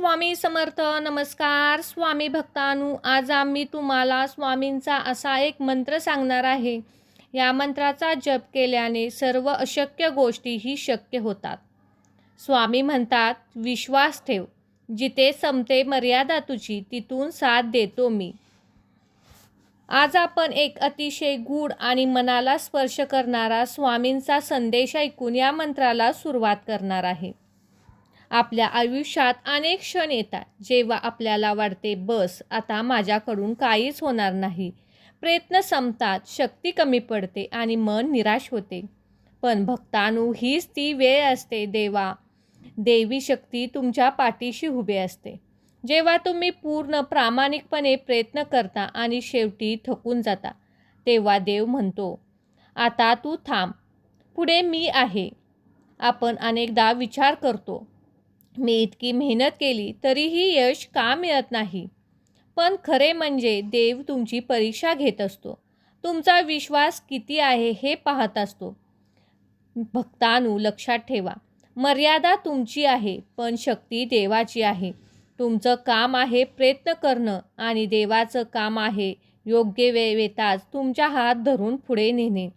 स्वामी समर्थ. नमस्कार स्वामी भक्तांनो, आज आम्ही तुम्हाला स्वामींचा असा एक मंत्र सांगणार आहे. या मंत्राचा जप केल्याने सर्व अशक्य गोष्टीही शक्य होतात. स्वामी म्हणतात, विश्वास ठेव, जिथे संपते मर्यादा तुझी तिथून साथ देतो मी. आज आपण एक अतिशय गूढ आणि मनाला स्पर्श करणारा स्वामींचा संदेश ऐकून या मंत्राला सुरुवात करणार आहे. आपल्या आयुष्यात अनेक क्षण येतात जेव्हा आपल्याला वाटते, बस आता माझ्याकडून काहीच होणार नाही. प्रयत्न संपतात, शक्ती कमी पडते आणि मन निराश होते. पण भक्तांनो, हीच ती वेळ असते देवी शक्ती तुमच्या पाठीशी उभी असते. जेव्हा तुम्ही पूर्ण प्रामाणिकपणे प्रयत्न करता आणि शेवटी थकून जाता, तेव्हा देव म्हणतो, आता तू थांब, पुढे मी आहे. आपण अनेकदा विचार करतो, मी इतकी मेहनत केली तरीही यश का मिळत नाही. पण खरे म्हणजे देव तुमची परीक्षा घेत असतो. तुमचा विश्वास किती आहे हे पाहत असतो. भक्तांनो, लक्षात ठेवा, मर्यादा तुमची आहे पण शक्ती देवाची आहे. तुमचं काम आहे प्रयत्न करणं आणि देवाचं काम आहे योग्य वेळ येताच तुमच्या हात धरून पुढे नेणे.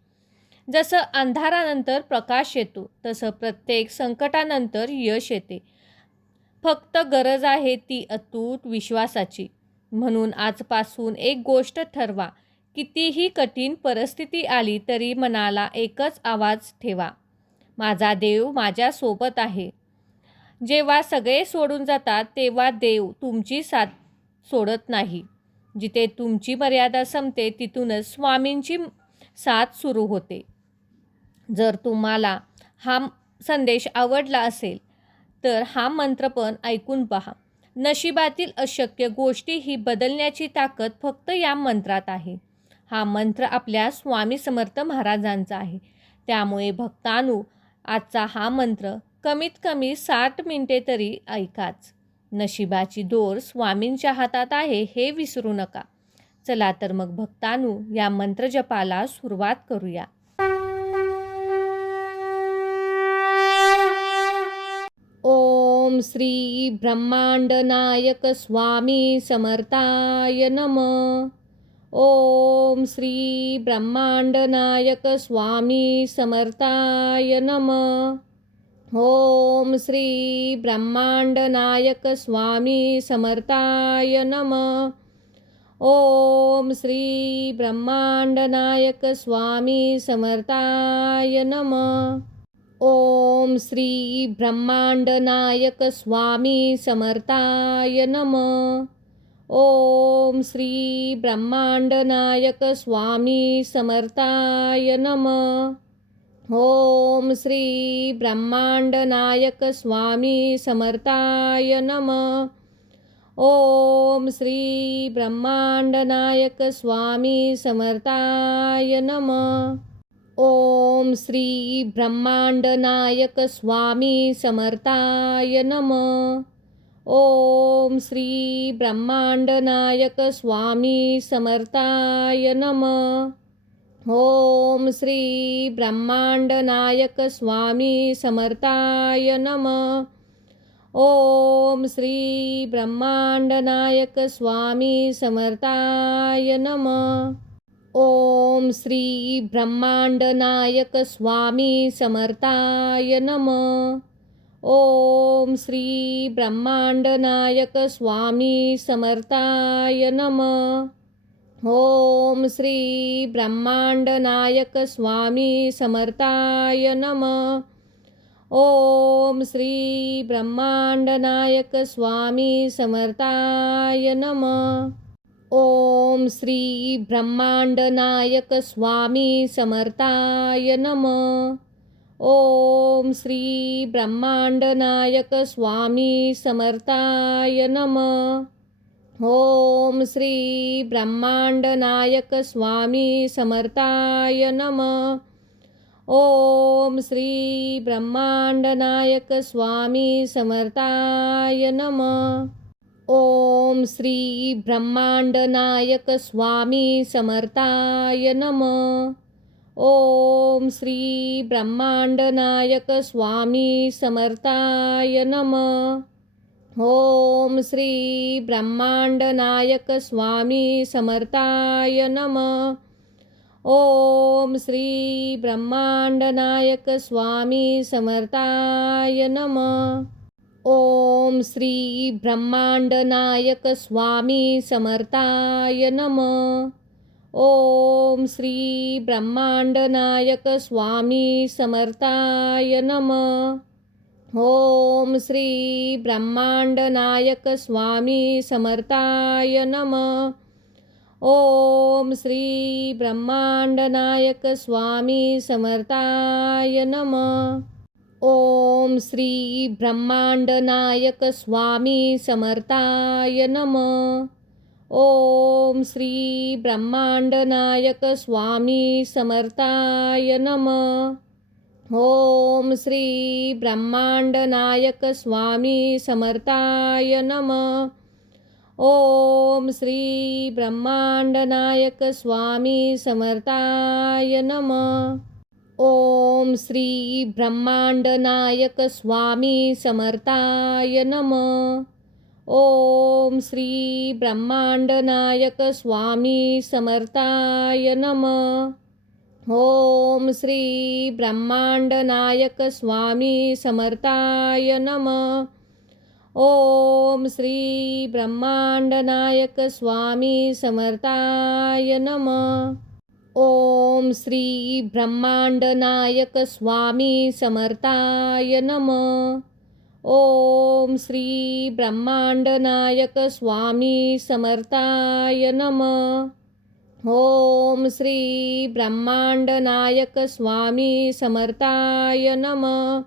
जसं अंधारानंतर प्रकाश येतो, तसं प्रत्येक संकटानंतर यश येते. फक्त गरज आहे ती अतूट विश्वासाची. म्हणून आजपासून एक गोष्ट ठरवा, कितीही कठीण परिस्थिती आली तरी मनाला एकच आवाज ठेवा, माझा देव माझ्यासोबत आहे. जेव्हा सगळे सोडून जातात तेव्हा देव तुमची साथ सोडत नाही. जिथे तुमची मर्यादा संपते तिथूनच स्वामींची साथ सुरू होते. जर तुम्हाला हा संदेश आवडला असेल तर हा मंत्र पण ऐकून पहा. नशिबातील अशक्य गोष्टीही बदलण्याची ताकद फक्त या मंत्रात आहे. हा मंत्र आपल्या स्वामी समर्थ महाराजांचा आहे. त्यामुळे भक्तांनो, आजचा हा मंत्र कमीत कमी 60 मिनिटे तरी ऐकाच. नशिबाची दोर स्वामींच्या हातात आहे हे विसरू नका. चला तर मग भक्तांनो, या मंत्रजपाला सुरुवात करूया. ओम श्री ब्रह्मांड नायक स्वामी समर्थाय नमः. ओम श्री ब्रह्मांड नायक स्वामी समर्थाय नमः. ओम श्री ब्रह्मांड नायक स्वामी समर्थाय नमः. ओम श्री ब्रह्मांड नायक स्वामी समर्थाय नमः. ओम श्री ब्रह्मांड नायक स्वामी समर्थाय नमः. ओम श्री ब्रह्मांड नायक स्वामी समर्थाय नमः. ओम श्री ब्रह्मांड नायक स्वामी समर्थाय नमः. ओम श्री ब्रह्मांड नायक स्वामी समर्थाय नमः. ओम श्री ब्रह्मांड नायक स्वामी समर्थाय नमः. ओम श्री ब्रह्मांड नायक स्वामी समर्थाय नमः. ओम श्री ब्रह्मांड नायक स्वामी समर्थाय नमः. ओम श्री ब्रह्मांड नायक स्वामी समर्थाय नमः. ओम श्री ब्रह्मांड नायक स्वामी समर्थाय नमः. ओम श्री ब्रह्मांड नायक स्वामी समर्थाय नमः. ओम श्री ब्रह्मांड नायक स्वामी समर्थाय नमः. ओम श्री ब्रह्मांड नायक स्वामी समर्थाय नमः. ओम श्री ब्रह्मांड नायक स्वामी समर्थाय नमः. ओम श्री ब्रह्मांड नायक स्वामी समर्थाय नमः. ओम श्री ब्रह्मांड नायक स्वामी समर्थाय नमः. ओम श्री ब्रह्मांड नायक स्वामी समर्थाय नमः. ओम श्री ब्रह्मांड नायक स्वामी समर्थाय नमः. ओम श्री ब्रह्मांड नायक स्वामी समर्थाय नमः. ओम श्री ब्रह्मांडनायक स्वामी समर्थाय नमः. ओम श्री ब्रह्मांडनायक स्वामी समर्थाय नमः. ओम श्री ब्रह्मांडनायक स्वामी समर्थाय नमः. ओम श्री ब्रह्मांडनायक स्वामी समर्थाय नमः. ओम श्री ब्रह्मांडनायक स्वामी समर्थाय नमः. ओम श्री ब्रह्मांडनायक स्वामी समर्थाय नमः. ओम श्री ब्रह्मांडनायक स्वामी समर्थाय नमः. ओम श्री ब्रह्मांडनायक स्वामी समर्थाय नमः. ओम श्री ब्रह्मांडनायक स्वामी समर्थाय नमः. ओम श्री ब्रह्मांडनायक स्वामी समर्थाय नमः. ओम श्री ब्रह्मांडनायक स्वामी समर्थाय नमः. ओम श्री ब्रह्मांडनायक स्वामी समर्थाय नमः. ओम श्री ब्रह्मांडनायक स्वामी समर्थाय नमः. ओम श्री ब्रह्मांडनायक स्वामी समर्थाय नमः. ओम श्री ब्रह्मांडनायक स्वामी समर्थाय नमः. ओम श्री ब्रह्मांडनायक स्वामी समर्थाय नमः. ओम श्री ब्रह्मांडनायक स्वामी समर्थाय नमः.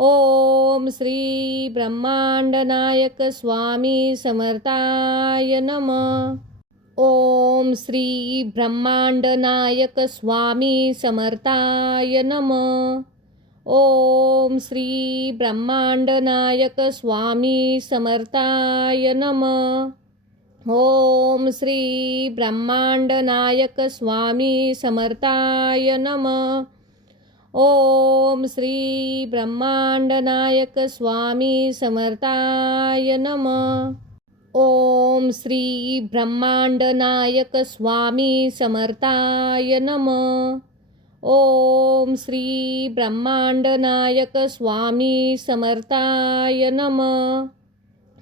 ओम श्री ब्रह्मांडनायक स्वामी समर्थाय नमः. ओम श्री ब्रह्मांडनायक स्वामी समर्थाय नमः. ओम श्री ब्रह्मांडनायक स्वामी समर्थाय नमः. ओम श्री ब्रह्मांडनायक स्वामी समर्थाय नमः. ओम श्री ब्रह्मांडनायक स्वामी समर्थाय नमः. ओम श्री ब्रह्मांडनायक स्वामी समर्थाय नमः. ओम श्री ब्रह्मांडनायक स्वामी समर्थाय नमः.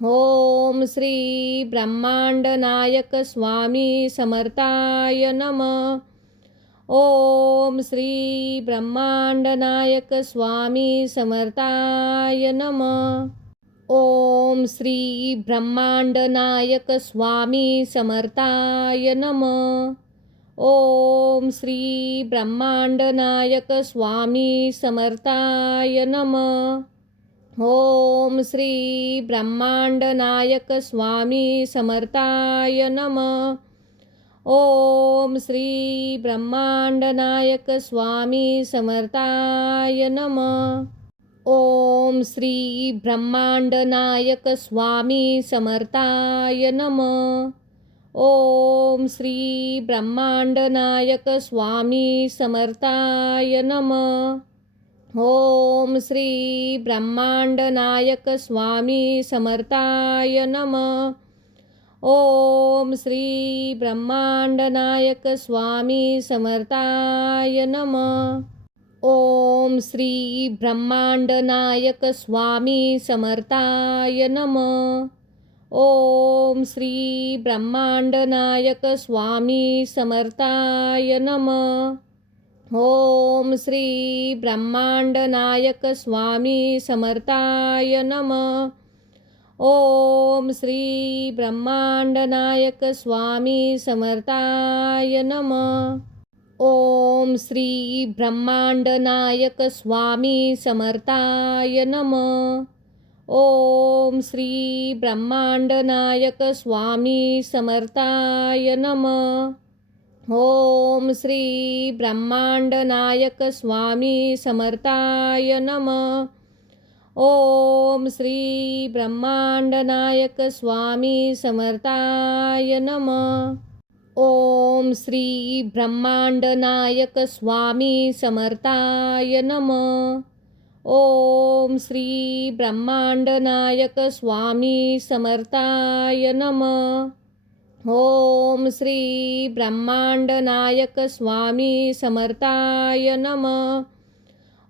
ओम श्री ब्रह्मांडनायक स्वामी समर्थाय नमः. ओम श्री ब्रह्मांडनायक स्वामी समर्थाय नमः. ओम श्री ब्रह्मांडनायक स्वामी समर्थाय नमः. ओम श्री ब्रह्मांडनायक स्वामी समर्थाय नमः. ओम श्री ब्रह्मांडनायक स्वामी समर्थाय नमः. ओम श्री ब्रह्मांडनायक स्वामी समर्थाय नमः. ओम श्री ब्रह्मांडनायक स्वामी समर्थाय नमः. ओम श्री ब्रह्मांडनायक स्वामी समर्थाय नमः. ओम श्री ब्रह्मांडनायक स्वामी समर्थाय नमः. ओम श्री ब्रह्मांडनायक स्वामी समर्थाय नमः. ओम श्री ब्रह्मांडनायक स्वामी समर्थाय नमः. ओम श्री ब्रह्मांडनायक स्वामी समर्थाय नमः. ओम श्री ब्रह्मांडनायक स्वामी समर्थाय नमः. ओम श्री ब्रह्मांडनायक स्वामी समर्थाय नमः. ओम श्री ब्रह्मांडनायक स्वामी समर्थाय नमः. ओम श्री ब्रह्मांडनायक स्वामी समर्थाय नमः. ओम श्री ब्रह्मांडनायक स्वामी समर्थाय नमः. ओम श्री ब्रह्मांडनायक स्वामी समर्थाय नमः. ओम श्री ब्रह्मांडनायक स्वामी समर्थाय नमः. ओम श्री ब्रह्मांडनायक स्वामी समर्थाय नमः. ओम श्री ब्रह्मांडनायक स्वामी समर्थाय नमः.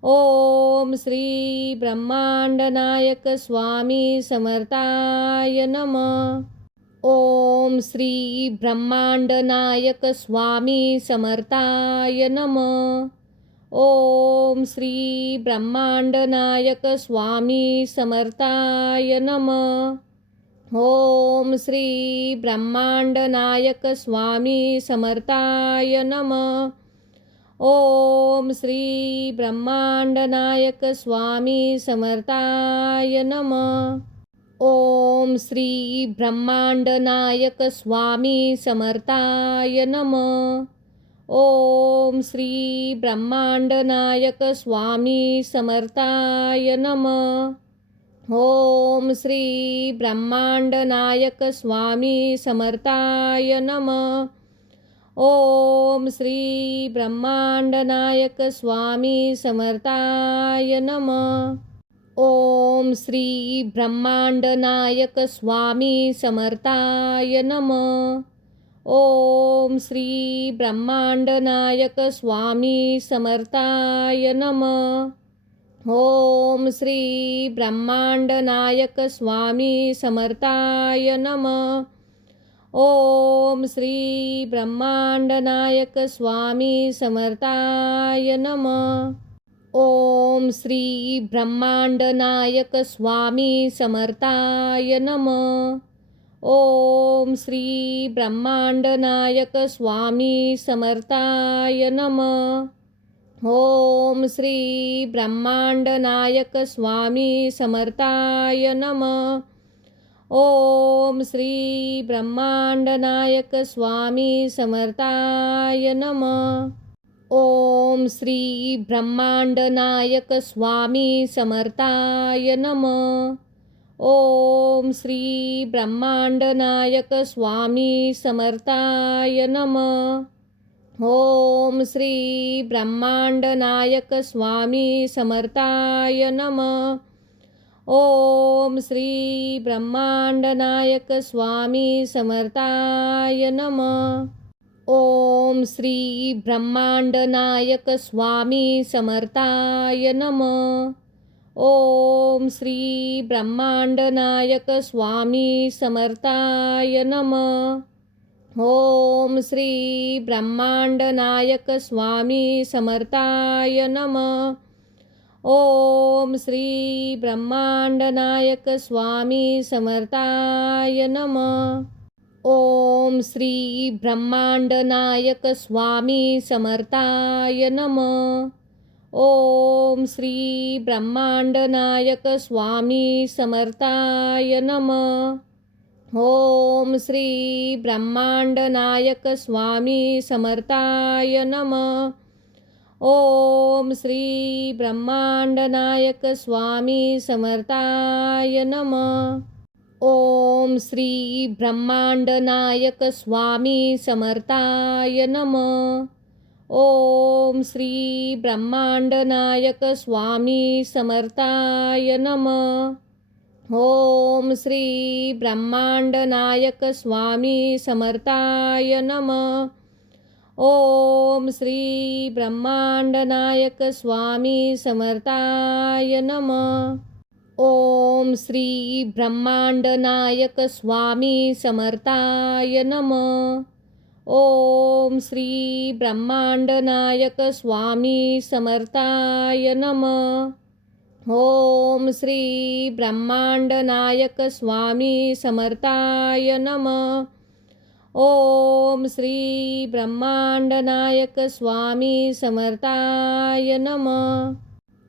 ओम श्री ब्रह्मांडनायक स्वामी समर्थाय नमः. ओम श्री ब्रह्मांडनायक स्वामी समर्थाय नमः. ओम श्री ब्रह्मांडनायक स्वामी समर्थाय नमः. ओम श्री ब्रह्मांडनायक स्वामी समर्थाय नमः. ओम श्री ब्रह्मांडनायक स्वामी समर्थाय नमः. ओम श्री ब्रह्मांडनायक स्वामी समर्थाय नमः. ओम श्री ब्रह्मांडनायक स्वामी समर्थाय नमः. ओम श्री ब्रह्मांडनायक स्वामी समर्थाय नमः. ओम श्री ब्रह्मांडनायक स्वामी समर्थाय नमः. ओम श्री ब्रह्मांडनायक स्वामी समर्थाय नमः. ओम श्री ब्रह्मांडनायक स्वामी समर्थाय नमः. ओम श्री ब्रह्मांडनायक स्वामी समर्थाय नमः. ओम श्री ब्रह्मांडनायक स्वामी समर्थाय नमः. ओम श्री ब्रह्मांडनायक स्वामी समर्थाय नमः. ओम श्री ब्रह्मांडनायक स्वामी समर्थाय नमः. ओम श्री ब्रह्मांडनायक स्वामी समर्थाय नमः. ओम श्री ब्रह्मांडनायक स्वामी समर्थाय नमः. ओम श्री ब्रह्मांडनायक स्वामी समर्थाय नमः. ओम श्री ब्रह्मांडनायक स्वामी समर्थाय नमः. ओम श्री ब्रह्मांडनायक स्वामी समर्थाय नमः. ओम श्री ब्रह्मांडनायक स्वामी समर्थाय नमः. ओम श्री ब्रह्मांडनायक स्वामी समर्थाय नमः. ओम श्री ब्रह्मांडनायक स्वामी समर्थाय नमः. ओम श्री ब्रह्मांडनायक स्वामी समर्थाय नमः. ओम श्री ब्रह्मांडनायक स्वामी समर्थाय नमः. ओम श्री ब्रह्मांडनायक स्वामी समर्थाय नमः. ओम श्री ब्रह्मांडनायक स्वामी समर्थाय नमः. ओम श्री ब्रह्मांडनायक स्वामी समर्थाय नमः. ओम श्री ब्रह्मांडनायक स्वामी समर्थाय नमः. ओम श्री ब्रह्मांडनायक स्वामी समर्थाय नमः. ओम श्री ब्रह्मांडनायक स्वामी समर्थाय नमः. ओम श्री ब्रह्मांडनायक स्वामी समर्थाय नमः. ओम श्री ब्रह्मांडनायक स्वामी समर्थाय नमः. ओम श्री ब्रह्मांडनायक स्वामी समर्थाय नमः. ओम श्री ब्रह्मांडनायक स्वामी समर्थाय नमः. ओम श्री ब्रह्मांडनायक स्वामी समर्थाय नमः. ओम श्री ब्रह्मांडनायक स्वामी समर्थाय नमः.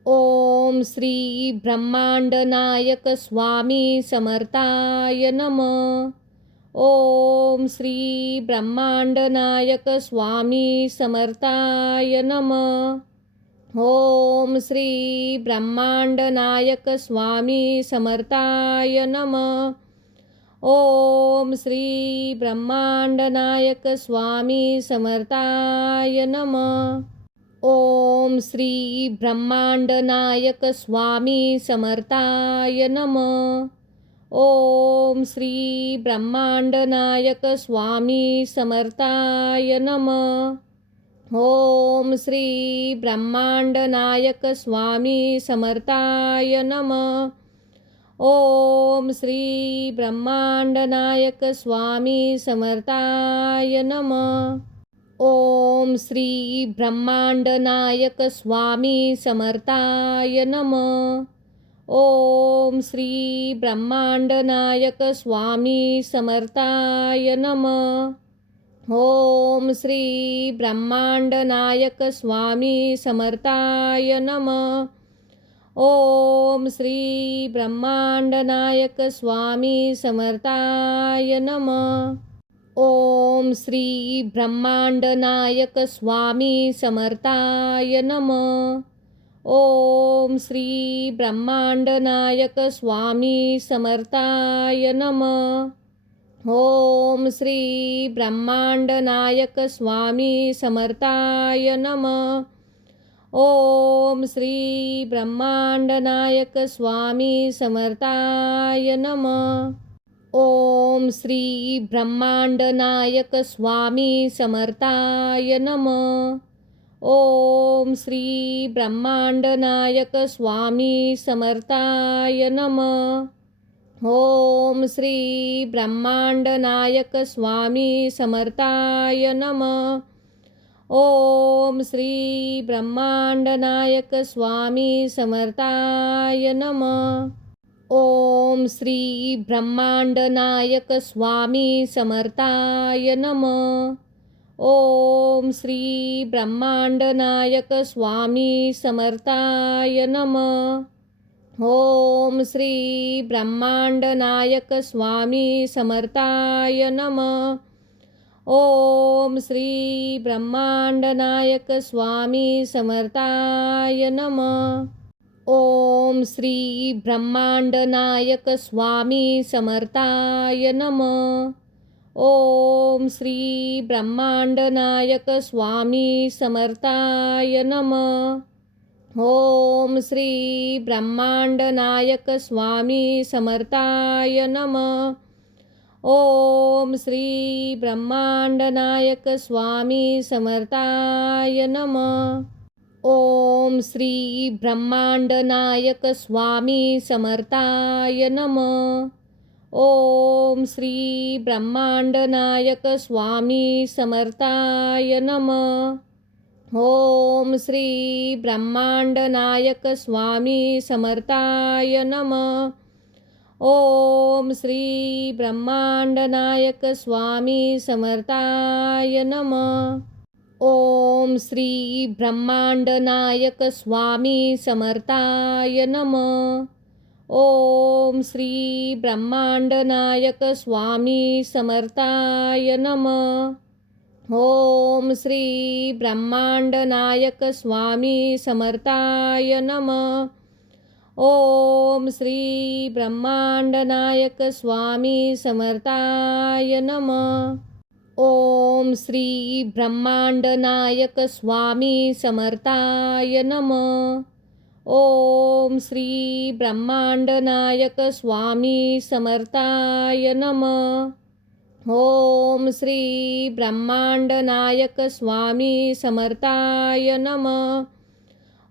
ओम श्री ब्रह्मांडनायक स्वामी समर्थाय नमः. ओम श्री ब्रह्मांडनायक स्वामी समर्थाय नमः. ओम श्री ब्रह्मांडनायक स्वामी समर्थाय नमः. ओम श्री ब्रह्मांडनायक स्वामी समर्थाय नमः. ओम श्री ब्रह्मांडनायक स्वामी समर्थाय नमः. ओम श्री ब्रह्मांडनायक स्वामी समर्थाय नमः. ओम श्री ब्रह्मांडनायक स्वामी समर्थाय नमः. ओम श्री ब्रह्मांडनायक स्वामी समर्थाय नमः. ओम श्री ब्रह्मांडनायक स्वामी समर्थाय नमः. ओम श्री ब्रह्मांडनायक स्वामी समर्थाय नमः. ओम श्री ब्रह्मांडनायक स्वामी समर्थाय नमः. ओम श्री ब्रह्मांडनायक स्वामी समर्थाय नमः. ओम श्री ब्रह्मांडनायक स्वामी समर्थाय नमः. ओम श्री ब्रह्मांडनायक स्वामी समर्थाय नमः. ओम श्री ब्रह्मांडनायक स्वामी समर्थाय नमः. ओम श्री ब्रह्मांडनायक स्वामी समर्थाय नमः. ओम श्री ब्रह्मांडनायक स्वामी समर्थाय नमः. ओम श्री ब्रह्मांडनायक स्वामी समर्थाय नमः. ओम श्री ब्रह्मांडनायक स्वामी समर्थाय नमः. ओम श्री ब्रह्मांडनायक स्वामी समर्थाय नमः. ओम श्री ब्रह्मांडनायक स्वामी समर्थाय नमः. ओम श्री ब्रह्मांडनायक स्वामी समर्थाय नमः. ओम श्री ब्रह्मांडनायक स्वामी समर्थाय नमः. ओम श्री ब्रह्मांडनायक स्वामी समर्थाय नमः. ओम श्री ब्रह्मांडनायक स्वामी समर्थाय नमः. ओम श्री ब्रह्मांडनायक स्वामी समर्थाय नमः. ओम श्री ब्रह्मांडनायक स्वामी समर्थाय नमः. ओम श्री ब्रह्मांडनायक स्वामी समर्थाय नमः. ओम श्री ब्रह्मांडनायक स्वामी समर्थाय नमः. ओम श्री ब्रह्मांडनायक स्वामी समर्थाय नमः. ओम श्री ब्रह्मांडनायक स्वामी समर्थाय नमः. ओम श्री ब्रह्मांडनायक स्वामी समर्थाय नमः. ओम श्री ब्रह्मांडनायक स्वामी समर्थाय नमः. ओम श्री ब्रह्मांडनायक स्वामी समर्थाय नमः. ओम श्री ब्रह्मांडनायक स्वामी समर्थाय नमः. ओम श्री ब्रह्मांडनायक स्वामी समर्थाय नमः. ओम श्री ब्रह्मांडनायक स्वामी समर्थाय नमः. ओम श्री ब्रह्मांडनायक स्वामी समर्थाय नमः. ओम श्री ब्रह्मांडनायक स्वामी समर्थाय नमः.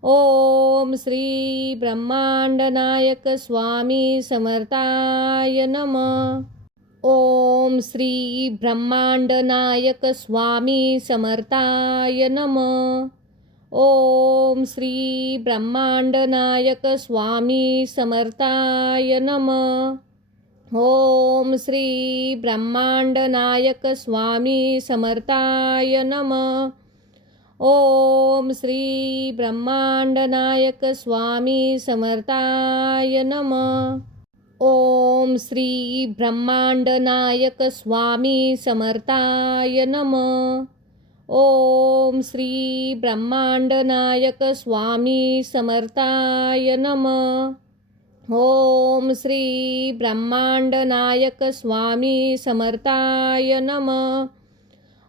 ओम श्री ब्रह्मांडनायक स्वामी समर्थाय नमः. ओम श्री ब्रह्मांडनायक स्वामी समर्थाय नमः. ओम श्री ब्रह्मांडनायक स्वामी समर्थाय नमः. ओम श्री ब्रह्मांडनायक स्वामी समर्थाय नमः. ओम श्री ब्रह्मांडनायक स्वामी समर्थाय नमः. ओम श्री ब्रह्मांडनायक स्वामी समर्थाय नमः. ओम श्री ब्रह्मांडनायक स्वामी समर्थाय नमः. ओम श्री ब्रह्मांडनायक स्वामी समर्थाय नमः.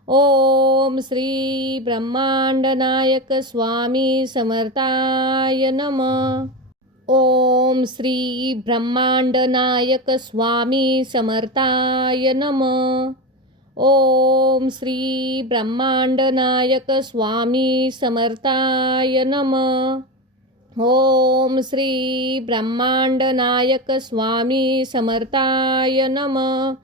ओम श्री ब्रह्मांडनायक स्वामी समर्थाय नमः. ओम श्री ब्रह्मांडनायक स्वामी समर्थाय नमः. ओम श्री ब्रह्मांडनायक स्वामी समर्थाय नमः. ओम श्री ब्रह्मांडनायक स्वामी समर्थाय नमः.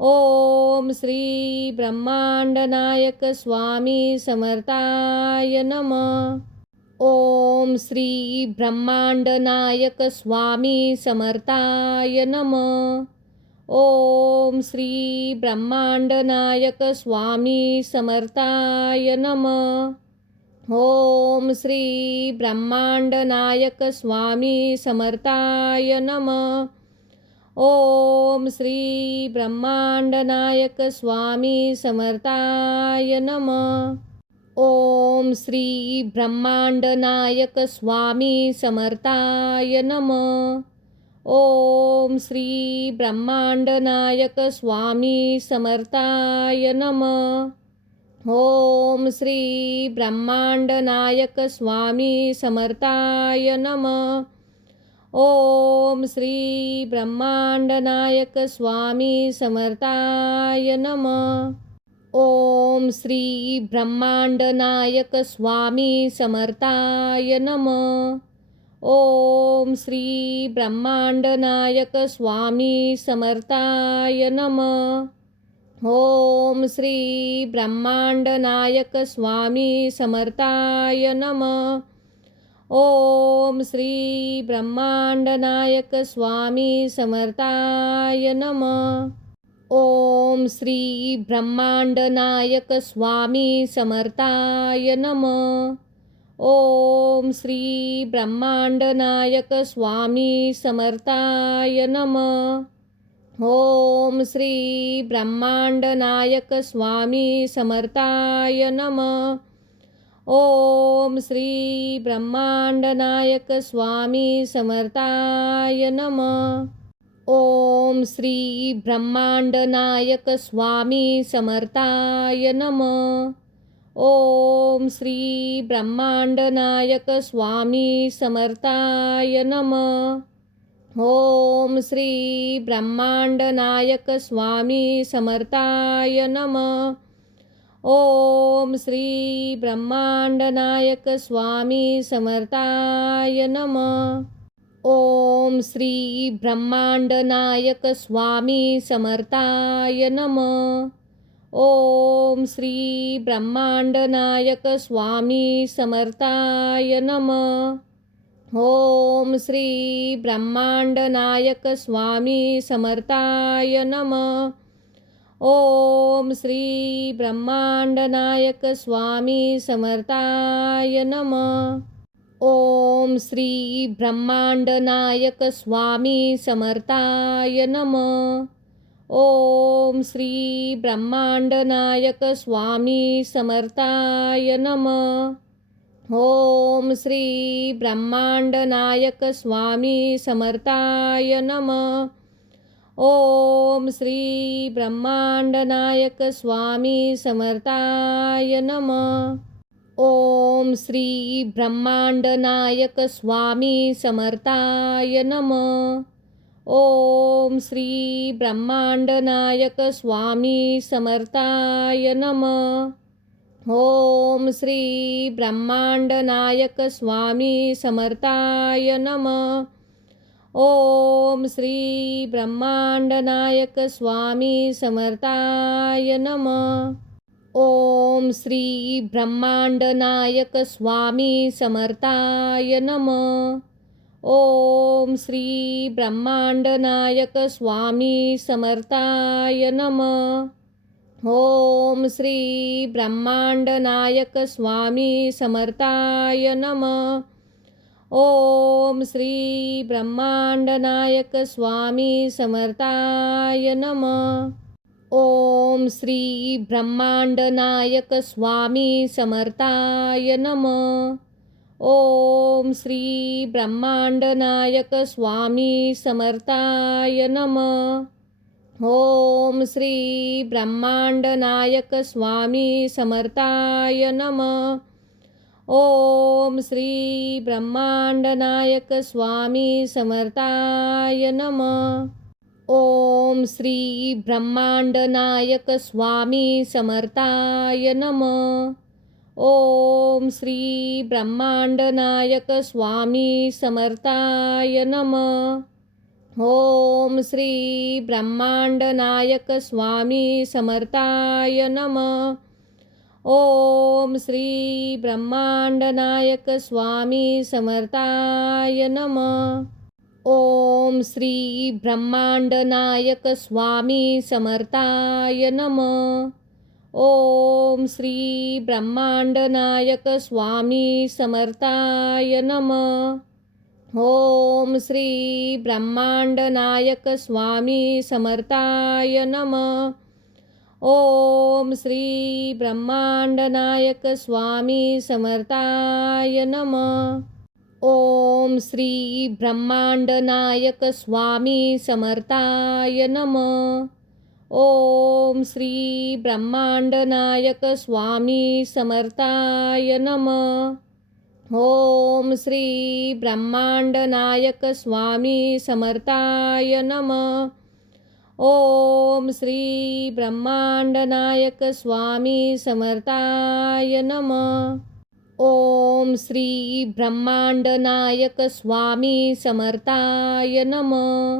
ओम श्री ब्रह्मांडनायक स्वामी समर्थाय नमः. ओम श्री ब्रह्मांडनायक स्वामी समर्थाय नमः. ओम श्री ब्रह्मांडनायक स्वामी समर्थाय नमः. ओम श्री ब्रह्मांडनायक स्वामी समर्थाय नमः. ओम श्री ब्रह्मांडनायक स्वामी समर्थाय नमः. ओम श्री ब्रह्मांडनायक स्वामी समर्थाय नमः. ओम श्री ब्रह्मांडनायक स्वामी समर्थाय नमः. ओम श्री ब्रह्मांडनायक स्वामी समर्थाय नमः. ओम श्री ब्रह्मांडनायक स्वामी समर्थाय नमः. ओम श्री ब्रह्मांडनायक स्वामी समर्थाय नमः. ओम श्री ब्रह्मांडनायक स्वामी समर्थाय नमः. ओम श्री ब्रह्मांडनायक स्वामी समर्थाय नमः. ओम श्री ब्रह्मांडनायक स्वामी समर्थाय नमः. ओम श्री ब्रह्मांडनायक स्वामी समर्थाय नमः. ओम श्री ब्रह्मांडनायक स्वामी समर्थाय नमः. ओम श्री ब्रह्मांडनायक स्वामी समर्थाय नमः. ओम श्री ब्रह्मांडनायक स्वामी समर्थाय नमः. ओम श्री ब्रह्मांडनायक स्वामी समर्थाय नमः. ओम श्री ब्रह्मांडनायक स्वामी समर्थाय नमः. ओम श्री ब्रह्मांडनायक स्वामी समर्थाय नमः. ओम श्री ब्रह्मांडनायक स्वामी समर्थाय नमः. ओम श्री ब्रह्मांडनायक स्वामी समर्थाय नमः. ओम श्री ब्रह्मांडनायक स्वामी समर्थाय नमः. ओम श्री ब्रह्मांडनायक स्वामी समर्थाय नमः. ओम श्री ब्रह्मांडनायक स्वामी समर्थाय नमः. ओम श्री ब्रह्मांडनायक स्वामी समर्थाय नमः. ओम श्री ब्रह्मांडनायक स्वामी समर्थाय नमः. ओम श्री ब्रह्मांडनायक स्वामी समर्थाय नमः. ओम श्री ब्रह्मांडनायक स्वामी समर्थाय नमः. ओम श्री ब्रह्मांडनायक स्वामी समर्थाय नमः. ओम श्री ब्रह्मांडनायक स्वामी समर्थाय नमः. ओम श्री ब्रह्मांडनायक स्वामी समर्थाय नमः. ओम श्री ब्रह्मांडनायक स्वामी समर्थाय नमः. ओम श्री ब्रह्मांडनायक स्वामी समर्थाय नमः. ओम श्री ब्रह्मांडनायक स्वामी समर्थाय नमः. ओम श्री ब्रह्मांडनायक स्वामी समर्थाय नमः. ओम श्री ब्रह्मांडनायक स्वामी समर्थाय नमः. ओम श्री ब्रह्मांडनायक स्वामी समर्थाय नमः. ओम श्री ब्रह्मांडनायक स्वामी समर्थाय नमः. ओम श्री ब्रह्मांड नायक स्वामी समर्थाय नमः. ओम श्री ब्रह्मांड नायक स्वामी समर्थाय नमः. ओम श्री ब्रह्मांड नायक स्वामी समर्थाय नमः. ओम श्री ब्रह्मांड नायक स्वामी समर्थाय नमः. ओम श्री ब्रह्मांड नायक स्वामी समर्थाय नमः. ओम श्री ब्रह्मांड नायक स्वामी समर्थाय नमः. ओम श्री ब्रह्मांड नायक स्वामी समर्थाय नमः. ओम श्री ब्रह्मांड नायक स्वामी समर्थाय नमः. ओम श्री ब्रह्मांड नायक स्वामी समर्थाय नमः. ओम श्री ब्रह्मांड नायक स्वामी समर्थाय नमः. ओम श्री ब्रह्मांड नायक स्वामी समर्थाय नमः. ओम श्री ब्रह्मांड नायक स्वामी समर्थाय नमः. ओम श्री ब्रह्मांड नायक स्वामी समर्थाय नमः. ओम श्री ब्रह्मांड नायक स्वामी समर्थाय नमः. ओम श्री ब्रह्मांड नायक स्वामी समर्थाय नमः.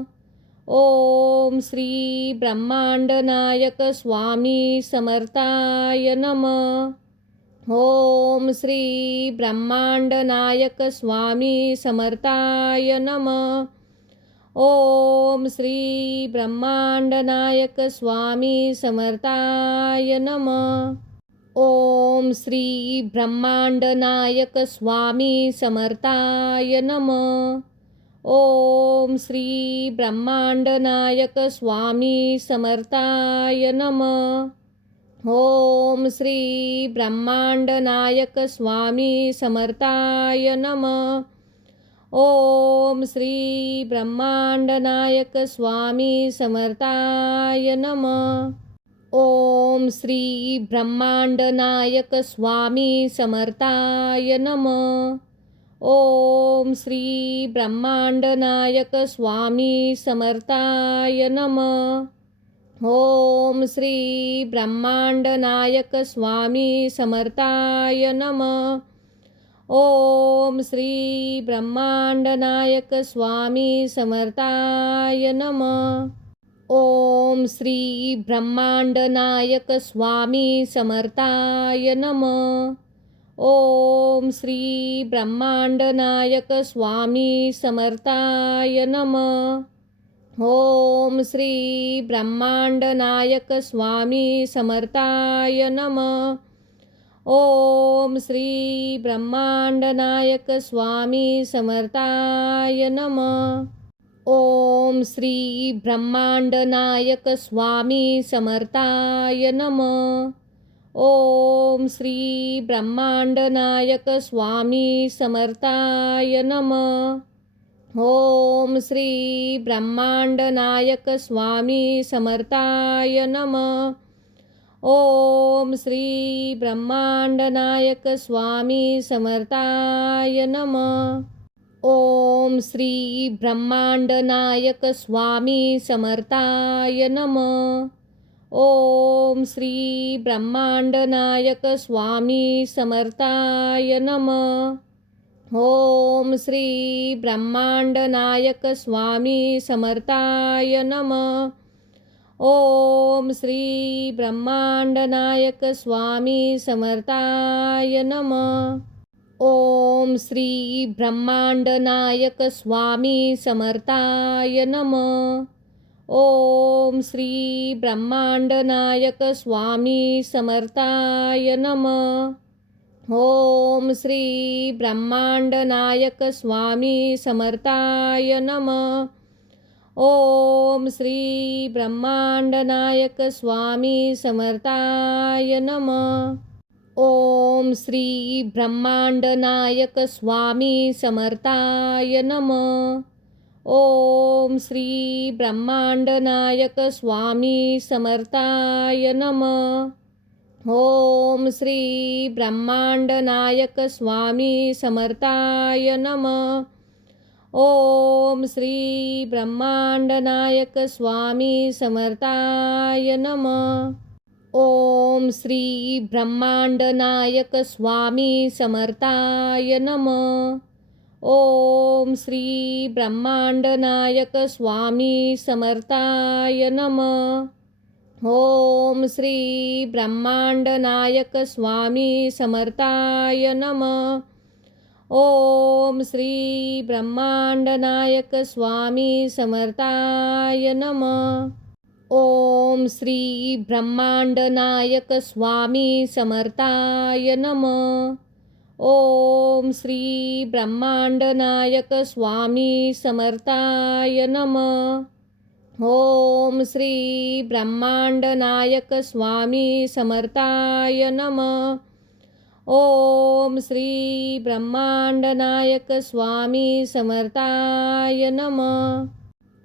ओम श्री ब्रह्मांड नायक स्वामी समर्थाय नमः. ओम श्री ब्रह्मांड नायक स्वामी समर्थाय नमः. ओम श्री ब्रह्मांड नायक स्वामी समर्थाय नमः. ओम श्री ब्रह्मांड नायक स्वामी समर्थाय नमः. ओम श्री ब्रह्मांड नायक स्वामी समर्थाय नमः. ओम श्री ब्रह्मांड नायक स्वामी समर्थाय नमः. ओम श्री ब्रह्मांड नायक स्वामी समर्थाय नमः. ओम श्री ब्रह्मांड नायक स्वामी समर्थाय नमः. ओम श्री ब्रह्मांड नायक स्वामी समर्थाय नमः. ओम श्री ब्रह्मांड नायक स्वामी समर्थाय नमः. ओम श्री ब्रह्मांड नायक स्वामी समर्थाय नमः. ओम श्री ब्रह्मांड नायक स्वामी समर्थाय नमः. ओम श्री ब्रह्मांड नायक स्वामी समर्थाय नमः. ओम श्री ब्रह्मांड नायक स्वामी समर्थाय नमः. ओम श्री ब्रह्मांड नायक स्वामी समर्थाय नमः. ओम श्री ब्रह्मांड नायक स्वामी समर्थाय नमः. ओम श्री ब्रह्मांड नायक स्वामी समर्थाय नमः. ओम श्री ब्रह्मांड नायक स्वामी समर्थाय नमः. ओम श्री ब्रह्मांड नायक स्वामी समर्थाय नमः. ओम श्री ब्रह्मांड नायक स्वामी समर्थाय नमः. ओम श्री ब्रह्मांड नायक स्वामी समर्थाय नमः. ओम श्री ब्रह्मांड नायक स्वामी समर्थाय नमः. ओम श्री ब्रह्मांड नायक स्वामी समर्थाय नमः. ओम श्री ब्रह्मांड नायक स्वामी समर्थाय नमः. ओम श्री ब्रह्मांड नायक स्वामी समर्थाय नमः. ओम श्री ब्रह्मांड नायक स्वामी समर्थाय नमः. ओम श्री ब्रह्मांड नायक स्वामी समर्थाय नमः. ओम श्री ब्रह्मांड नायक स्वामी समर्थाय नमः. ओम श्री ब्रह्मांडनायक स्वामी समर्थाय नमः। ओम श्री ब्रह्मांडनायक स्वामी समर्थाय नमः। ओम श्री ब्रह्मांडनायक स्वामी समर्थाय नमः। ओम श्री ब्रह्मांडनायक स्वामी समर्थाय नमः। ओम श्री ब्रह्मांडनायक स्वामी समर्थाय नमः। ओम श्री ब्रह्मांडनायक स्वामी समर्थाय नमः। ओम श्री ब्रह्मांडनायक स्वामी समर्थाय नमः। ओम श्री ब्रह्मांडनायक स्वामी समर्थाय नमः। ओम श्री ब्रह्मांडनायक स्वामी समर्थाय नमः। ओम श्री ब्रह्मांडनायक स्वामी समर्थाय नमः। ओम श्री ब्रह्मांडनायक स्वामी समर्थाय नमः।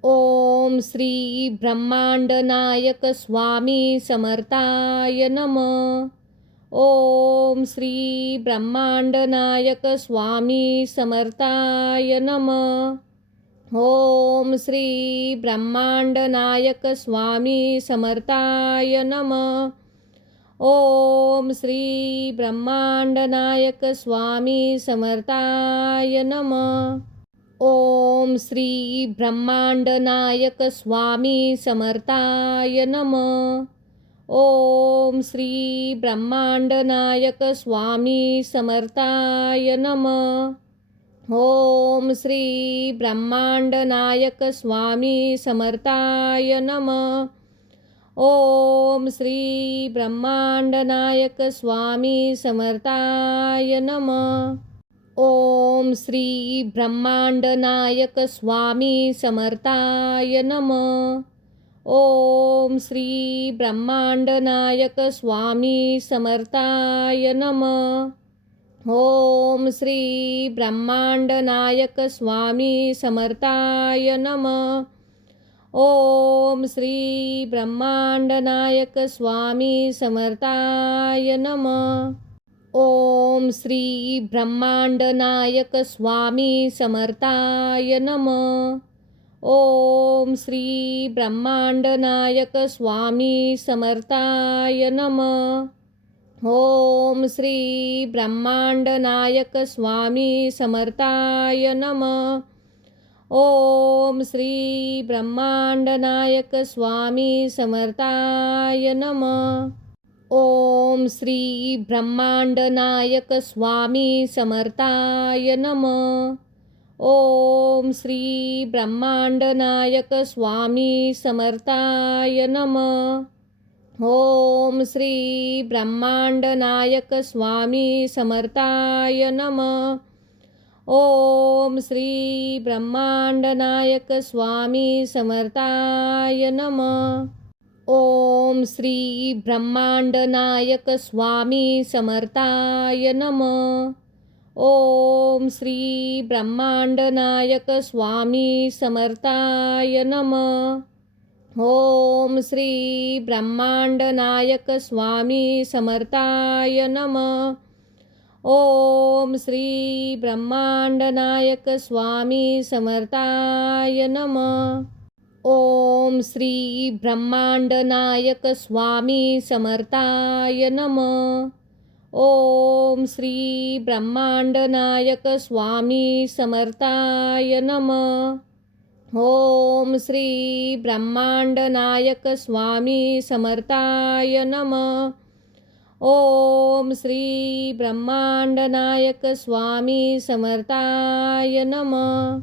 ओम श्री ब्रह्मांडनायक स्वामी समर्थाय नमः। ओम श्री ब्रह्मांडनायक स्वामी समर्थाय नमः। ओम श्री ब्रह्मांडनायक स्वामी समर्थाय नमः। ओम श्री ब्रह्मांडनायक स्वामी समर्थाय नमः। ओम श्री ब्रह्मांडनायक स्वामी समर्थाय नमः। ओम श्री ब्रह्मांडनायक स्वामी समर्थाय नमः। ओम श्री ब्रह्मांडनायक स्वामी समर्थाय नमः। ओम श्री ब्रह्मांडनायक स्वामी समर्थाय नमः। ओम श्री ब्रह्मांडनायक स्वामी समर्थाय नमः। ओम श्री ब्रह्मांडनायक स्वामी समर्थाय नमः। ओम श्री ब्रह्मांडनायक स्वामी समर्थाय नमः। ओम श्री ब्रह्मांडनायक स्वामी समर्थाय नमः। ओम श्री ब्रह्मांडनायक स्वामी समर्थाय नमः। ओम श्री ब्रह्मांडनायक स्वामी समर्थाय नमः। ओम श्री ब्रह्मांडनायक स्वामी समर्थाय नमः। ओम श्री ब्रह्मांडनायक स्वामी समर्थाय नमः। ओम श्री ब्रह्मांडनायक स्वामी समर्थाय नमः। ओम श्री ब्रह्मांडनायक स्वामी समर्थाय नमः। ओम श्री ब्रह्मांडनायक स्वामी समर्थाय नमः। ओम श्री ब्रह्मांडनायक स्वामी समर्थाय नमः। ओम श्री ब्रह्मांडनायक स्वामी समर्थाय नमः। ओम श्री ब्रह्मांडनायक स्वामी समर्थाय नमः। ओम श्री ब्रह्मांडनायक स्वामी समर्थाय नमः। ओम श्री ब्रह्मांडनायक स्वामी समर्थाय नमः। ओम श्री ब्रह्मांडनायक स्वामी समर्थाय नमः। ओम श्री ब्रह्मांडनायक स्वामी समर्थाय नमः। ओम श्री ब्रह्मांडनायक स्वामी समर्थाय नमः। ओम श्री ब्रह्मांडनायक स्वामी समर्थाय नमः।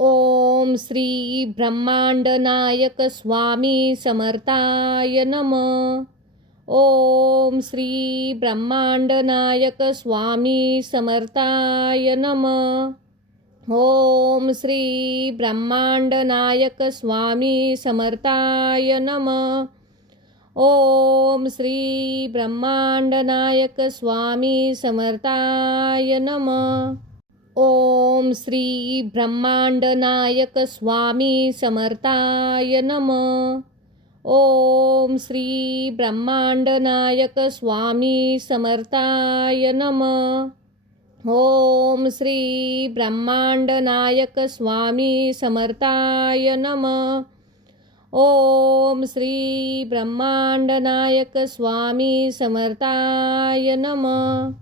ओम श्री ब्रह्मांडनायक स्वामी समर्थाय नमः। ओम श्री ब्रह्मांडनायक स्वामी समर्थाय नमः। ओम श्री ब्रह्मांडनायक स्वामी समर्थाय नमः। ओम श्री ब्रह्मांडनायक स्वामी समर्थाय नमः। ओम श्री ब्रह्मांडनायक स्वामी समर्थाय नमः. ओम श्री ब्रह्मांडनायक स्वामी समर्थाय नमः. ओम श्री ब्रह्मांडनायक स्वामी समर्थाय नमः. ओम श्री ब्रह्मांडनायक स्वामी समर्थाय नमः.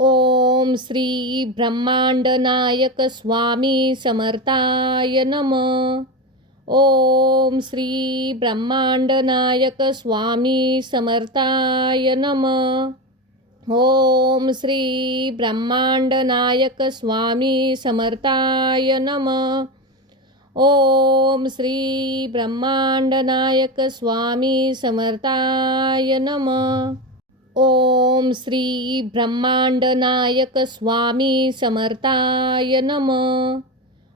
ओम श्री ब्रह्मांडनायक स्वामी समर्थाय नमः. ओम श्री ब्रह्मांडनायक स्वामी समर्थाय नमः. ओम श्री ब्रह्मांडनायक स्वामी समर्थाय नमः. ओम श्री ब्रह्मांडनायक स्वामी समर्थाय नमः. ओम श्री ब्रह्मांडनायक स्वामी समर्थाय नमः.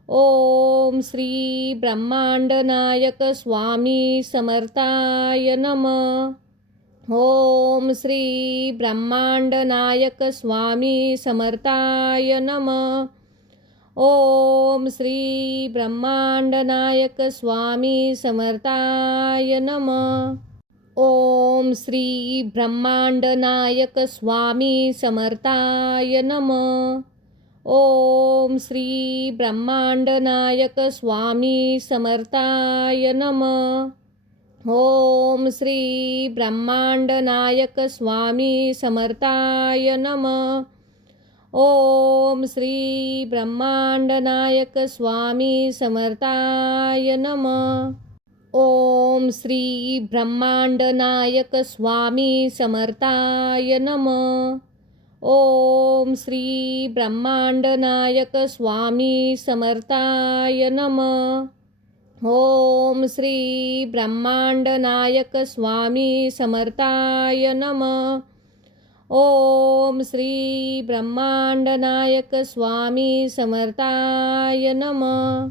ओम श्री ब्रह्मांडनायक स्वामी समर्थाय नमः. ओम श्री ब्रह्मांडनायक स्वामी समर्थाय नमः. ओम श्री ब्रह्मांडनायक स्वामी समर्थाय नमः. ओम श्री ब्रह्मांडनायक स्वामी समर्थाय नमः. ओम श्री ब्रह्मांडनायक स्वामी समर्थाय नमः. ओम श्री ब्रह्मांडनायक स्वामी समर्थाय नमः. ओम श्री ब्रह्मांडनायक स्वामी समर्थाय नमः. ओम श्री ब्रह्मांडनायक स्वामी समर्थाय नमः. ओम श्री ब्रह्मांडनायक स्वामी समर्थाय नमः. ओम श्री ब्रह्मांडनायक स्वामी समर्थाय नमः. ओम श्री ब्रह्मांडनायक स्वामी समर्थाय नमः.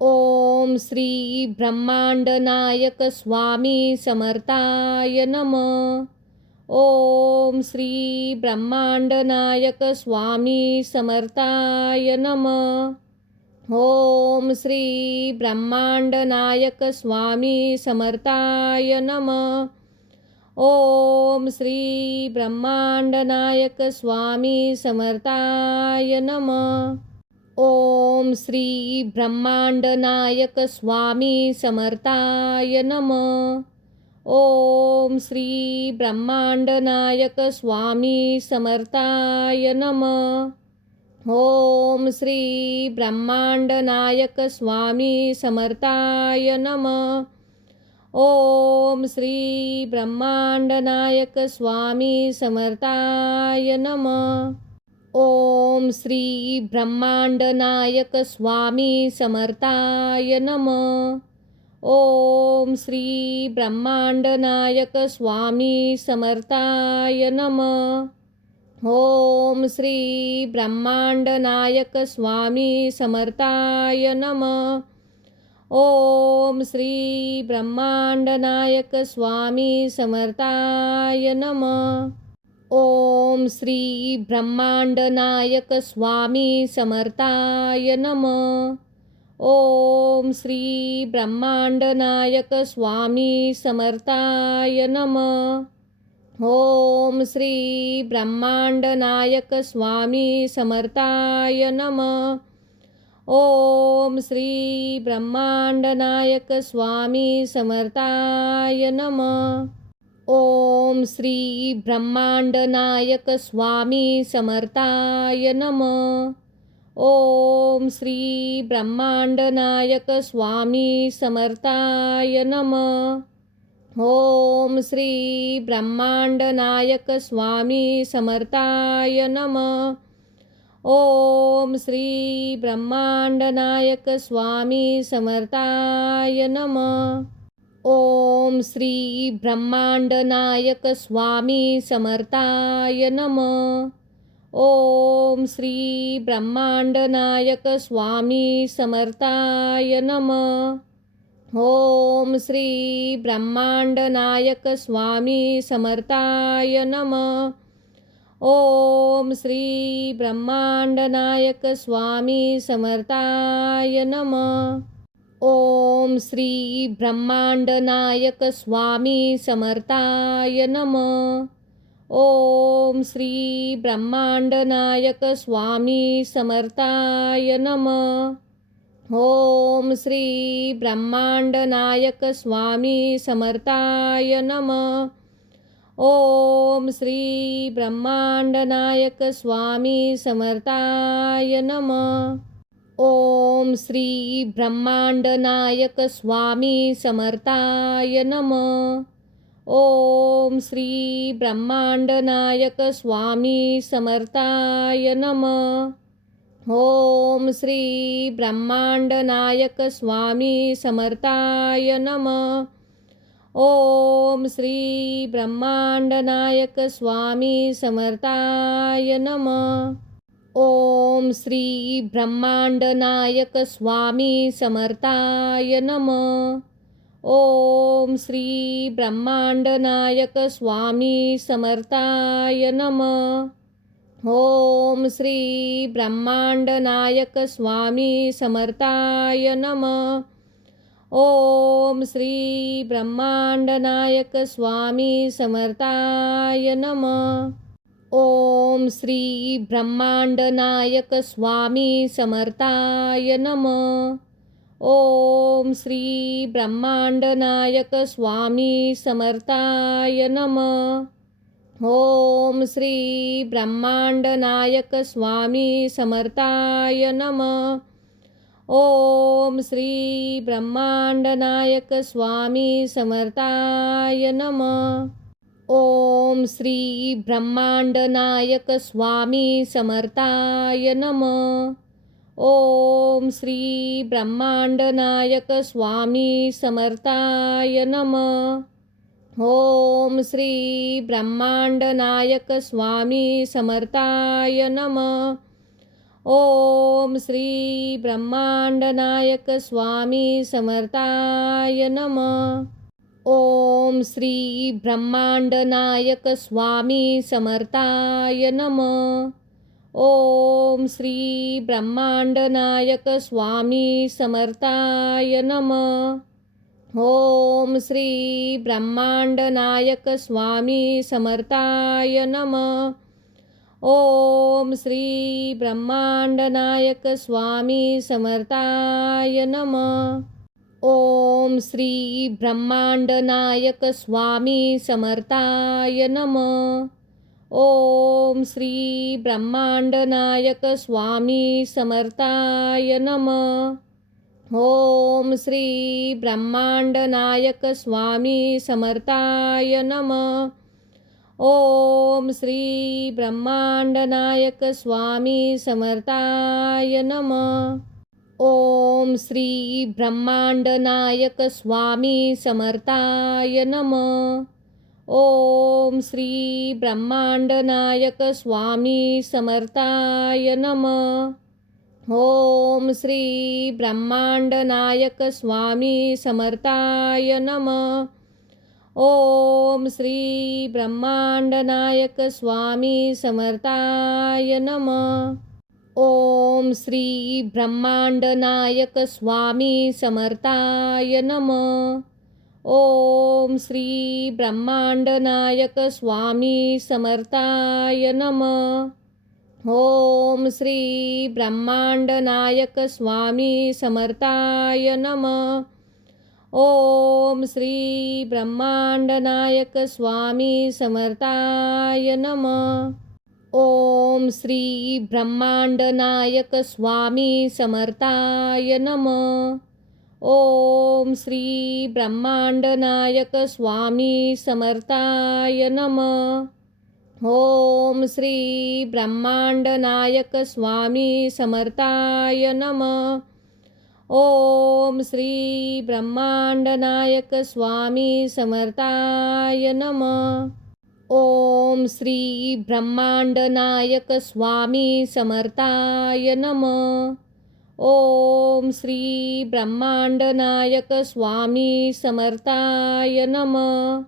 ओम श्री ब्रह्मांडनायक स्वामी समर्थाय नमः. ओम श्री ब्रह्मांडनायक स्वामी समर्थाय नमः. ओम श्री ब्रह्मांडनायक स्वामी समर्थाय नमः. ओम श्री ब्रह्मांडनायक स्वामी समर्थाय नमः. ओम श्री ब्रह्मांडनायक स्वामी समर्थाय नमः. ओम श्री ब्रह्मांडनायक स्वामी समर्थाय नमः. ओम श्री ब्रह्मांडनायक स्वामी समर्थाय नमः. ओम श्री ब्रह्मांडनायक स्वामी समर्थाय नमः. ओम श्री ब्रह्मांडनायक स्वामी समर्थाय नमः. ओम श्री ब्रह्मांडनायक स्वामी समर्थाय नमः. ओम श्री ब्रह्मांडनायक स्वामी समर्थाय नमः. ओम श्री ब्रह्मांडनायक स्वामी समर्थाय नमः. ओम श्री ब्रह्मांडनायक स्वामी समर्थाय नमः. ओम श्री ब्रह्मांडनायक स्वामी समर्थाय नमः. ओम श्री ब्रह्मांडनायक स्वामी समर्थाय नमः. ओम श्री ब्रह्मांडनायक स्वामी समर्थाय नमः. ओम श्री ब्रह्मांडनायक स्वामी समर्थाय नमः. ओम श्री ब्रह्मांडनायक स्वामी समर्थाय नमः. ओम श्री ब्रह्मांडनायक स्वामी समर्थाय नमः. ओम श्री ब्रह्मांडनायक स्वामी समर्थाय नमः. ओम श्री ब्रह्मांडनायक स्वामी समर्थाय नमः. ओम श्री ब्रह्मांडनायक स्वामी समर्थाय नमः. ओम श्री ब्रह्मांडनायक स्वामी समर्थाय नमः. ओम श्री ब्रह्मांडनायक स्वामी समर्थाय नमः. ओम श्री ब्रह्मांडनायक स्वामी समर्थाय नमः. ओम श्री ब्रह्मांडनायक स्वामी समर्थाय नमः. ओम श्री ब्रह्मांडनायक स्वामी समर्थाय नमः. ओम श्री ब्रह्मांडनायक स्वामी समर्थाय नमः. ओम श्री ब्रह्मांडनायक स्वामी समर्थाय नमः. ओम श्री ब्रह्मांडनायक स्वामी समर्थाय नमः. ओम श्री ब्रह्मांडनायक स्वामी समर्थाय नमः. ओम श्री ब्रह्मांडनायक स्वामी समर्थाय नमः. ओम श्री ब्रह्मांडनायक स्वामी समर्थाय नमः. ओम श्री ब्रह्मांडनायक स्वामी समर्थाय नमः. ओम श्री ब्रह्मांडनायक स्वामी समर्थाय नमः. ओम श्री ब्रह्मांडनायक स्वामी समर्थाय नमः. ओम श्री ब्रह्मांडनायक स्वामी समर्थाय नमः. ओम श्री ब्रह्मांडनायक स्वामी समर्थाय नमः. ओम श्री ब्रह्मांडनायक स्वामी समर्थाय नमः. ओम श्री ब्रह्मांडनायक स्वामी समर्थाय नमः. ओम श्री ब्रह्मांडनायक स्वामी समर्थाय नमः. ओम श्री ब्रह्मांडनायक स्वामी समर्थाय नमः. ओम श्री ब्रह्मांडनायक स्वामी समर्थाय नमः. ओम श्री ब्रह्मांडनायक स्वामी समर्थाय नमः. ओम श्री ब्रह्मांडनायक स्वामी समर्थाय नमः. ओम श्री ब्रह्मांडनायक स्वामी समर्थाय नमः. ओम श्री ब्रह्मांडनायक स्वामी समर्थाय नमः. ओम श्री ब्रह्मांडनायक स्वामी समर्थाय नमः. ओम श्री ब्रह्मांडनायक स्वामी समर्थाय नमः. ओम श्री ब्रह्मांडनायक स्वामी समर्थाय नमः. ओम श्री ब्रह्मांडनायक स्वामी समर्थाय नमः. ओम श्री ब्रह्मांडनायक स्वामी समर्थाय नमः. ओम श्री ब्रह्मांडनायक स्वामी समर्थाय नमः. ओम श्री ब्रह्मांडनायक स्वामी समर्थाय नमः. ओम श्री ब्रह्मांडनायक स्वामी समर्थाय नमः. ओम श्री ब्रह्मांडनायक स्वामी समर्थाय नमः. ओम श्री ब्रह्मांडनायक स्वामी समर्थाय नमः. ओम श्री ब्रह्मांडनायक स्वामी समर्थाय नमः. ओम श्री ब्रह्मांडनायक स्वामी समर्थाय नमः. ओम श्री ब्रह्मांडनायक स्वामी समर्थाय नमः. ओम श्री ब्रह्मांडनायक स्वामी समर्थाय नमः. ओम श्री ब्रह्मांडनायक स्वामी समर्थाय नमः. ओम श्री ब्रह्मांडनायक स्वामी समर्थाय नमः. ओम श्री ब्रह्मांडनायक स्वामी समर्थाय नमः. ओम श्री ब्रह्मांडनायक स्वामी समर्थाय नमः. ओम श्री ब्रह्मांडनायक स्वामी समर्थाय नमः.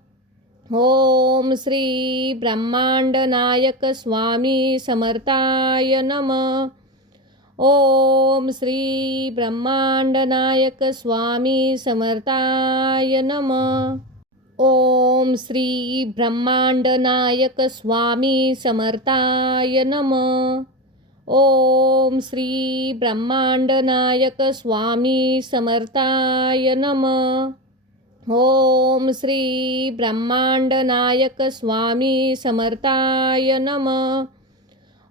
ओम श्री ब्रह्मांड नायक स्वामी समर्थाय नमः. ओम श्री ब्रह्मांड नायक स्वामी समर्थाय नमः. ओम श्री ब्रह्मांड नायक स्वामी समर्थाय नमः. ओम श्री ब्रह्मांड नायक स्वामी समर्थाय नमः. ओम श्री ब्रह्मांड नायक स्वामी समर्थाय नमः.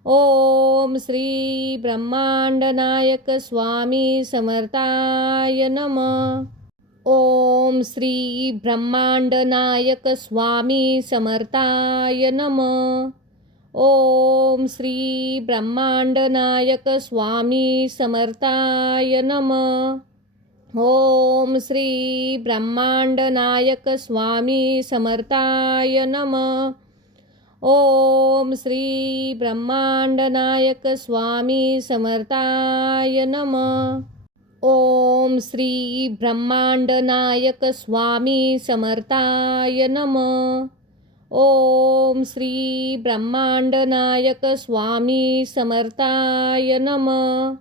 ओम श्री ब्रह्मांड नायक स्वामी समर्थाय नमः. ओम श्री ब्रह्मांड नायक स्वामी समर्थाय नमः. ओम श्री ब्रह्मांड नायक स्वामी समर्थाय नमः. ओम श्री ब्रह्मांड नायक स्वामी समर्थाय नमः. ओम श्री ब्रह्मांड नायक स्वामी समर्थाय नमः. ओम श्री ब्रह्मांड नायक स्वामी समर्थाय नमः. ओम श्री ब्रह्मांड नायक स्वामी समर्थाय नमः.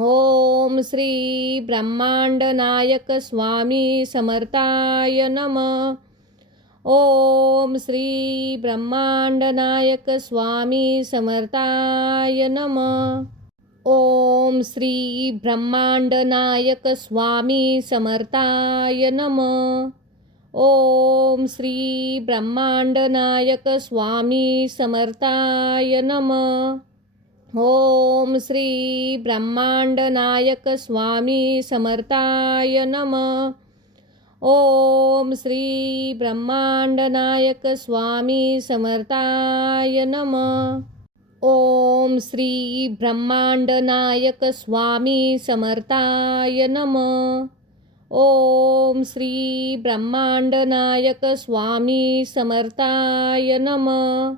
ओम श्री ब्रह्मांड नायक स्वामी समर्थाय नमः. ओम श्री ब्रह्मांड नायक स्वामी समर्थाय नमः. ओम श्री ब्रह्मांड नायक स्वामी समर्थाय नमः. ओम श्री ब्रह्मांड नायक स्वामी समर्थाय नमः. ओम श्री ब्रह्मांड नायक स्वामी समर्थाय नमः. ओम श्री ब्रह्मांड नायक स्वामी समर्थाय नमः. ओम श्री ब्रह्मांड नायक स्वामी समर्थाय नमः. ओम श्री ब्रह्मांड नायक स्वामी समर्थाय नमः.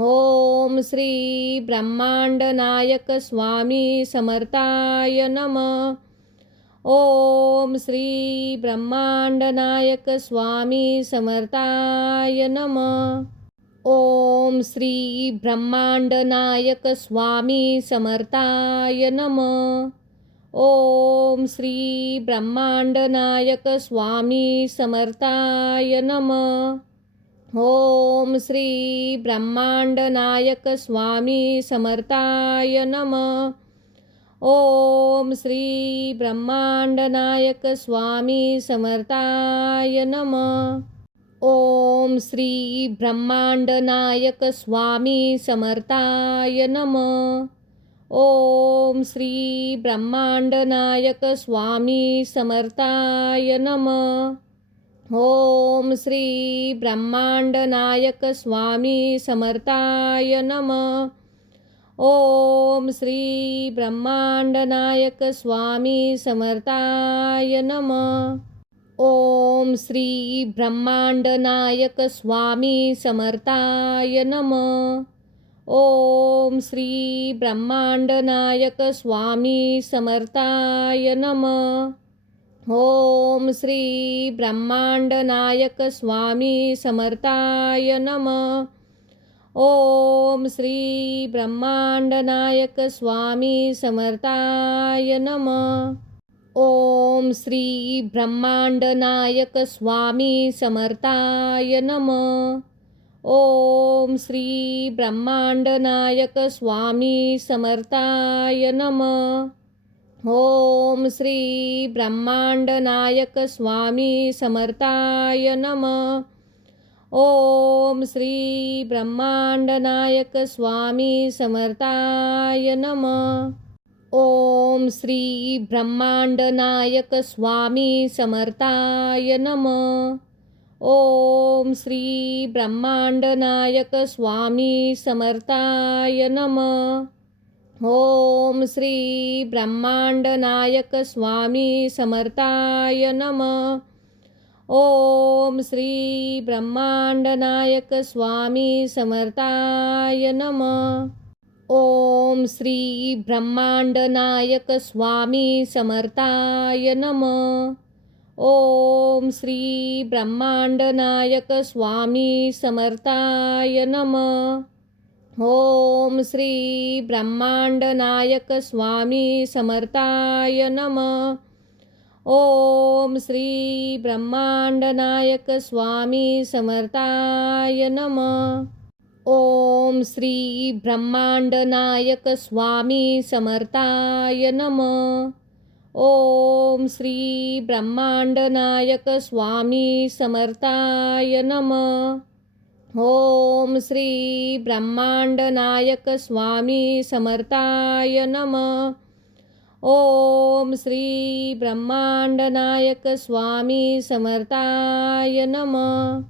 ओम श्री ब्रह्मांड नायक स्वामी समर्थाय नमः. ओम श्री ब्रह्मांड नायक स्वामी समर्थाय नमः. ओम श्री ब्रह्मांड नायक स्वामी समर्थाय नमः. ओम श्री ब्रह्मांड नायक स्वामी समर्थाय नमः. ओम श्री ब्रह्मांड नायक स्वामी समर्थाय नमः. ओम श्री ब्रह्मांड नायक स्वामी समर्थाय नमः. ओम श्री ब्रह्मांड नायक स्वामी समर्थाय नमः. ओम श्री ब्रह्मांड नायक स्वामी समर्थाय नमः. ओम श्री ब्रह्मांड नायक स्वामी समर्थाय नमः. ओम श्री ब्रह्मांड नायक स्वामी समर्थाय नमः. ओम श्री ब्रह्मांड नायक स्वामी समर्थाय नमः. ओम श्री ब्रह्मांड नायक स्वामी समर्थाय नमः. ओम श्री ब्रह्मांड नायक स्वामी समर्थाय नमः. ओम श्री ब्रह्मांड नायक स्वामी समर्थाय नमः. ओम श्री ब्रह्मांड नायक स्वामी समर्थाय नमः. ओम श्री ब्रह्मांड नायक स्वामी समर्थाय नमः. ओम श्री ब्रह्मांड नायक स्वामी समर्थाय नमः. ओम श्री ब्रह्मांड नायक स्वामी समर्थाय नमः. ओम श्री ब्रह्मांड नायक स्वामी समर्थाय नमः. ओम श्री ब्रह्मांड नायक स्वामी समर्थाय नमः. ओम श्री ब्रह्मांड नायक स्वामी समर्थाय नमः. ओम श्री ब्रह्मांड नायक स्वामी समर्थाय नमः. ओम श्री ब्रह्मांड नायक स्वामी समर्थाय नमः. ओम श्री ब्रह्मांडनायक स्वामी समर्थाय नमः। ओम श्री ब्रह्मांडनायक स्वामी समर्थाय नमः। ओम श्री ब्रह्मांडनायक स्वामी समर्थाय नमः। ओम श्री ब्रह्मांडनायक स्वामी समर्थाय नमः। ओम श्री ब्रह्मांडनायक स्वामी समर्थाय नमः। ओम श्री ब्रह्मांडनायक स्वामी समर्थाय नमः। ओम श्री ब्रह्मांडनायक स्वामी समर्थाय नमः।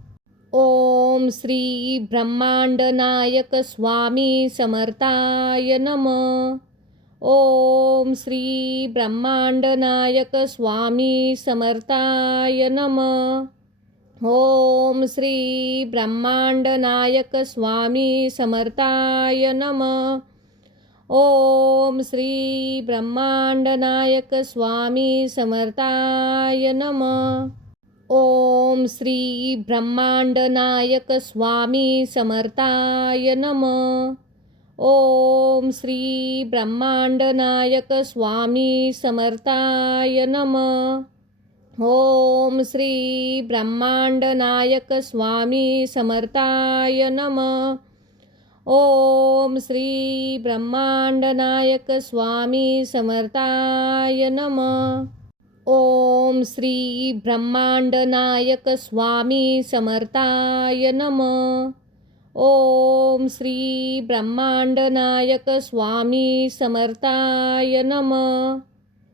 ओम श्री ब्रह्मांडनायक स्वामी समर्थाय नमः। ओम श्री ब्रह्मांडनायक स्वामी समर्थाय नमः। ओम श्री ब्रह्मांडनायक स्वामी समर्थाय नमः। ओम श्री ब्रह्मांडनायक स्वामी समर्थाय नमः। ओम श्री ब्रह्मांडनायक स्वामी समर्थाय नमः। ओम श्री ब्रह्मांडनायक स्वामी समर्थाय नमः। ओम श्री ब्रह्मांडनायक स्वामी समर्थाय नमः। ओम श्री ब्रह्मांडनायक स्वामी समर्थाय नमः। ओम श्री ब्रह्मांडनायक स्वामी समर्थाय नमः। ओम श्री ब्रह्मांडनायक स्वामी समर्थाय नमः।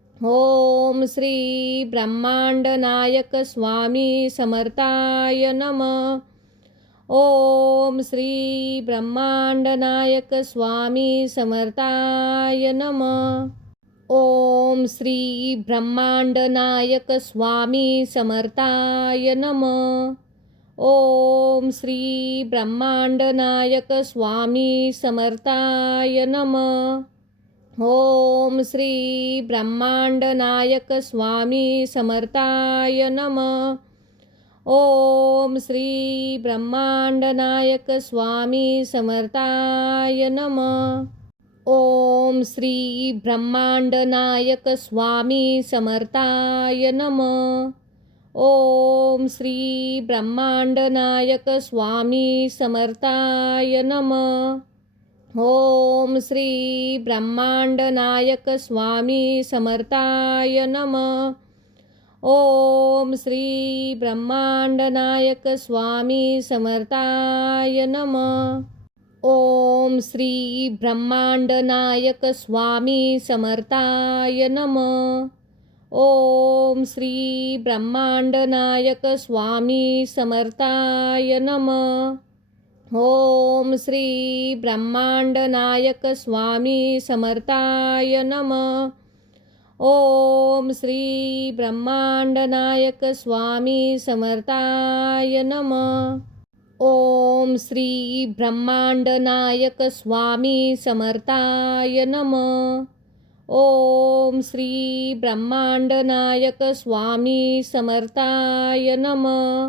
ओम श्री ब्रह्मांडनायक स्वामी समर्थाय नमः। ओम श्री ब्रह्मांडनायक स्वामी समर्थाय नमः। ओम श्री ब्रह्मांडनायक स्वामी समर्थाय नमः। ओम श्री ब्रह्मांडनायक स्वामी समर्थाय नमः। ओम श्री ब्रह्मांडनायक स्वामी समर्थाय नमः। ओम श्री ब्रह्मांडनायक स्वामी समर्थाय नमः। ओम श्री ब्रह्मांडनायक स्वामी समर्थाय नमः। ओम श्री ब्रह्मांडनायक स्वामी समर्थाय नमः। ओम श्री ब्रह्मांडनायक स्वामी समर्थाय नमः। ओम श्री ब्रह्मांडनायक स्वामी समर्थाय नमः। ओम श्री ब्रह्मांडनायक स्वामी समर्थाय नमः। ओम श्री ब्रह्मांडनायक स्वामी समर्थाय नमः। ओम श्री ब्रह्मांडनायक स्वामी समर्थाय नमः। ओम श्री ब्रह्मांडनायक स्वामी समर्थाय नमः। ओम श्री ब्रह्मांडनायक स्वामी समर्थाय नमः। ओम श्री ब्रह्मांडनायक स्वामी समर्थाय नमः।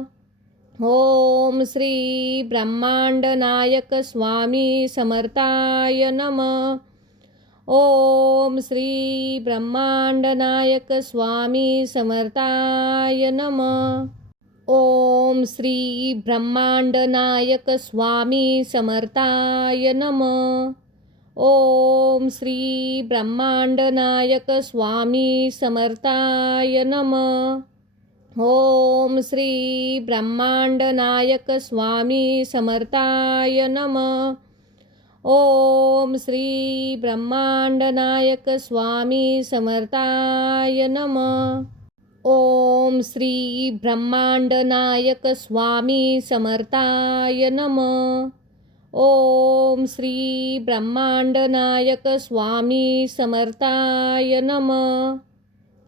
ओम श्री ब्रह्मांडनायक स्वामी समर्थाय नमः। ओम श्री ब्रह्मांडनायक स्वामी समर्थाय नमः। ओम श्री ब्रह्मांडनायक स्वामी समर्थाय नमः। ओम श्री ब्रह्मांडनायक स्वामी समर्थाय नमः। ओम श्री ब्रह्मांडनायक स्वामी समर्थाय नमः। ओम श्री ब्रह्मांडनायक स्वामी समर्थाय नमः। ओम श्री ब्रह्मांडनायक स्वामी समर्थाय नमः। ओम श्री ब्रह्मांडनायक स्वामी समर्थाय नमः।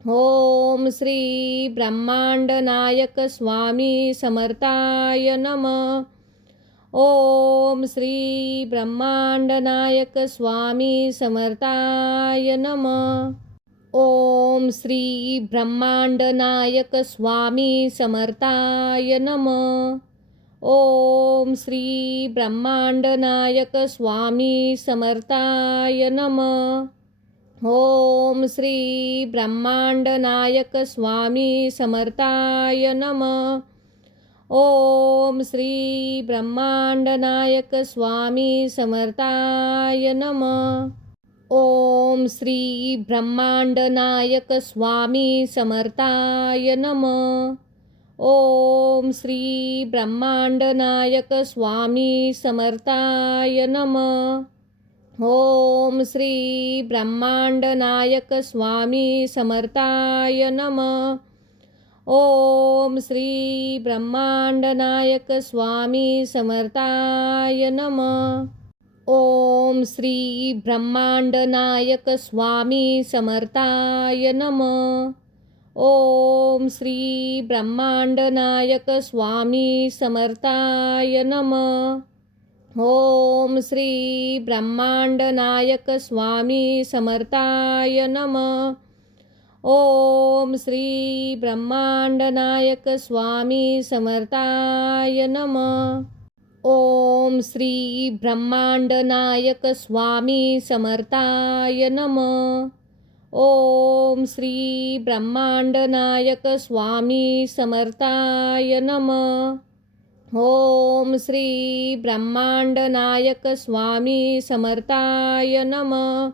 ओम श्री ब्रह्मांडनायक स्वामी समर्थाय नमः। ओम श्री ब्रह्मांडनायक स्वामी समर्थाय नमः। ओम श्री ब्रह्मांडनायक स्वामी समर्थाय नमः. ओम श्री ब्रह्मांडनायक स्वामी समर्थाय नमः. ओम श्री ब्रह्मांडनायक स्वामी समर्थाय नमः. ओम श्री ब्रह्मांडनायक स्वामी समर्थाय नमः. ओम श्री ब्रह्मांडनायक स्वामी समर्थाय नमः. ओम श्री ब्रह्मांडनायक स्वामी समर्थाय नमः. ओम श्री ब्रह्मांडनायक स्वामी समर्थाय नमः. ओम श्री ब्रह्मांडनायक स्वामी समर्थाय नमः. ओम श्री ब्रह्मांडनायक स्वामी समर्थाय नमः. ओम श्री ब्रह्मांडनायक स्वामी समर्थाय नमः. ओम श्री ब्रह्मांडनायक स्वामी समर्थाय नमः. ओम श्री ब्रह्मांडनायक स्वामी समर्थाय नमः. ओम श्री ब्रह्मांडनायक स्वामी समर्थाय नमः. ओम श्री ब्रह्मांडनायक स्वामी समर्थाय नमः. ओम श्री ब्रह्मांडनायक स्वामी समर्थाय नमः.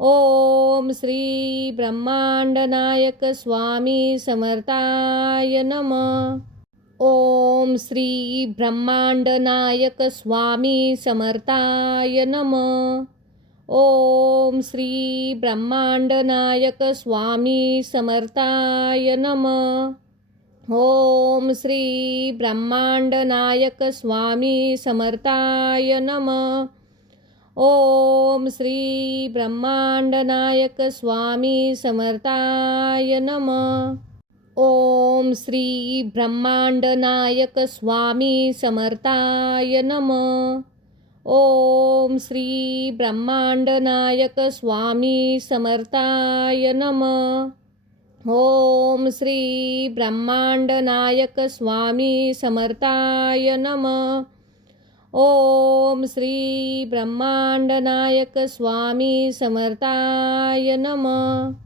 ओम श्री ब्रह्मांडनायक स्वामी समर्थाय नमः. ओम श्री ब्रह्मांडनायक स्वामी समर्थाय नमः. ओम श्री ब्रह्मांडनायक स्वामी समर्थाय नमः. ओम श्री ब्रह्मांडनायक स्वामी समर्थाय नमः. ओम श्री ब्रह्मांडनायक स्वामी समर्थाय नमः. ओम श्री ब्रह्मांडनायक स्वामी समर्थाय नमः. ओम श्री ब्रह्मांडनायक स्वामी समर्थाय नमः. ओम श्री ब्रह्मांडनायक स्वामी समर्थाय नमः. ओम श्री ब्रह्मांडनायक स्वामी समर्थाय नमः.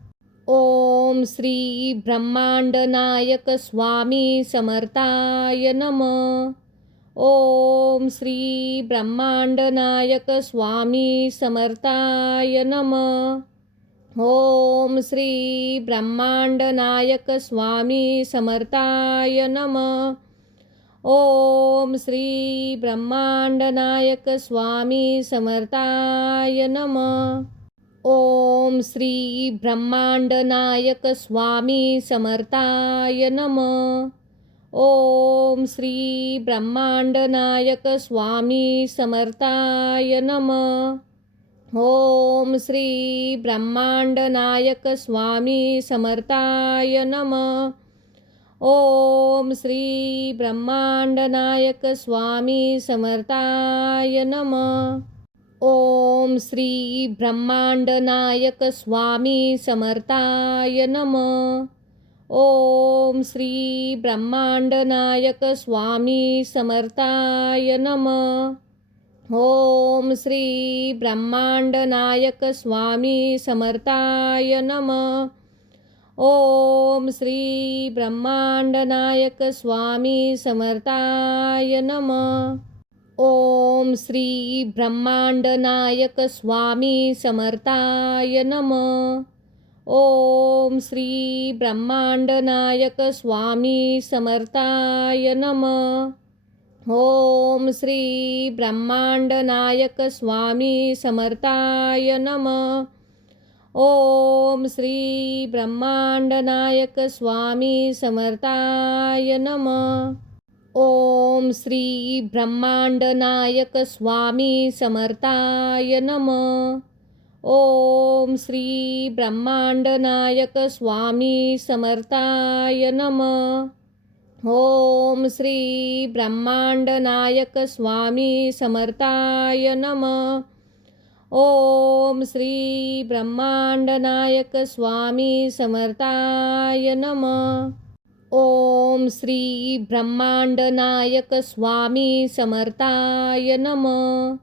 ओम श्री ब्रह्मांडनायक स्वामी समर्थाय नमः. ओम श्री ब्रह्मांडनायक स्वामी समर्थाय नमः. ओम श्री ब्रह्मांडनायक स्वामी समर्थाय नमः. ओम श्री ब्रह्मांडनायक स्वामी समर्थाय नमः. ओम श्री ब्रह्मांडनायक स्वामी समर्थाय नमः. ओम श्री ब्रह्मांडनायक स्वामी समर्थाय नमः. ओम श्री ब्रह्मांडनायक स्वामी समर्थाय नमः. ओम श्री ब्रह्मांडनायक स्वामी समर्थाय नमः. ओम श्री ब्रह्मांडनायक स्वामी समर्थाय नमः. ओम श्री ब्रह्मांडनायक स्वामी समर्थाय नमः. ओम श्री ब्रह्मांडनायक स्वामी समर्थाय नमः. ओम श्री ब्रह्मांडनायक स्वामी समर्थाय नमः. ओम श्री ब्रह्मांडनायक स्वामी समर्थाय नमः. ओम श्री ब्रह्मांडनायक स्वामी समर्थाय नमः. ओम श्री ब्रह्मांडनायक स्वामी समर्थाय नमः. ओम श्री ब्रह्मांडनायक स्वामी समर्थाय नमः. ओम श्री ब्रह्मांडनायक स्वामी समर्थाय नमः. ओम श्री ब्रह्मांडनायक स्वामी समर्थाय नमः. ओम श्री ब्रह्मांडनायक स्वामी समर्थाय नमः. ओम श्री ब्रह्मांडनायक स्वामी समर्थाय नमः. ओम श्री ब्रह्मांडनायक स्वामी समर्थाय नमः.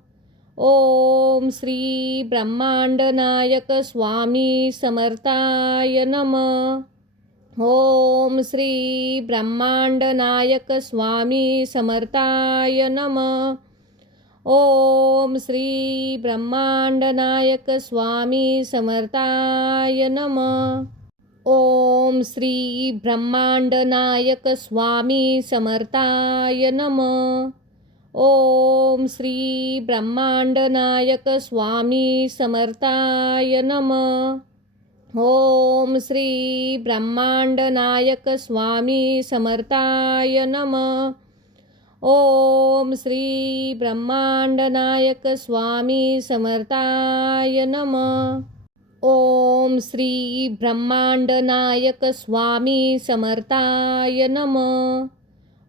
ओम श्री ब्रह्मांडनायक स्वामी समर्थाय नमः. ओम श्री ब्रह्मांडनायक स्वामी समर्थाय नमः. ओम श्री ब्रह्मांडनायक स्वामी समर्थाय नमः. ओम श्री ब्रह्मांडनायक स्वामी समर्थाय नमः. ओम श्री ब्रह्मांडनायक स्वामी समर्थाय नमः. ओम श्री ब्रह्मांडनायक स्वामी समर्थाय नमः. ओम श्री ब्रह्मांडनायक स्वामी समर्थाय नमः. ओम श्री ब्रह्मांडनायक स्वामी समर्थाय नमः.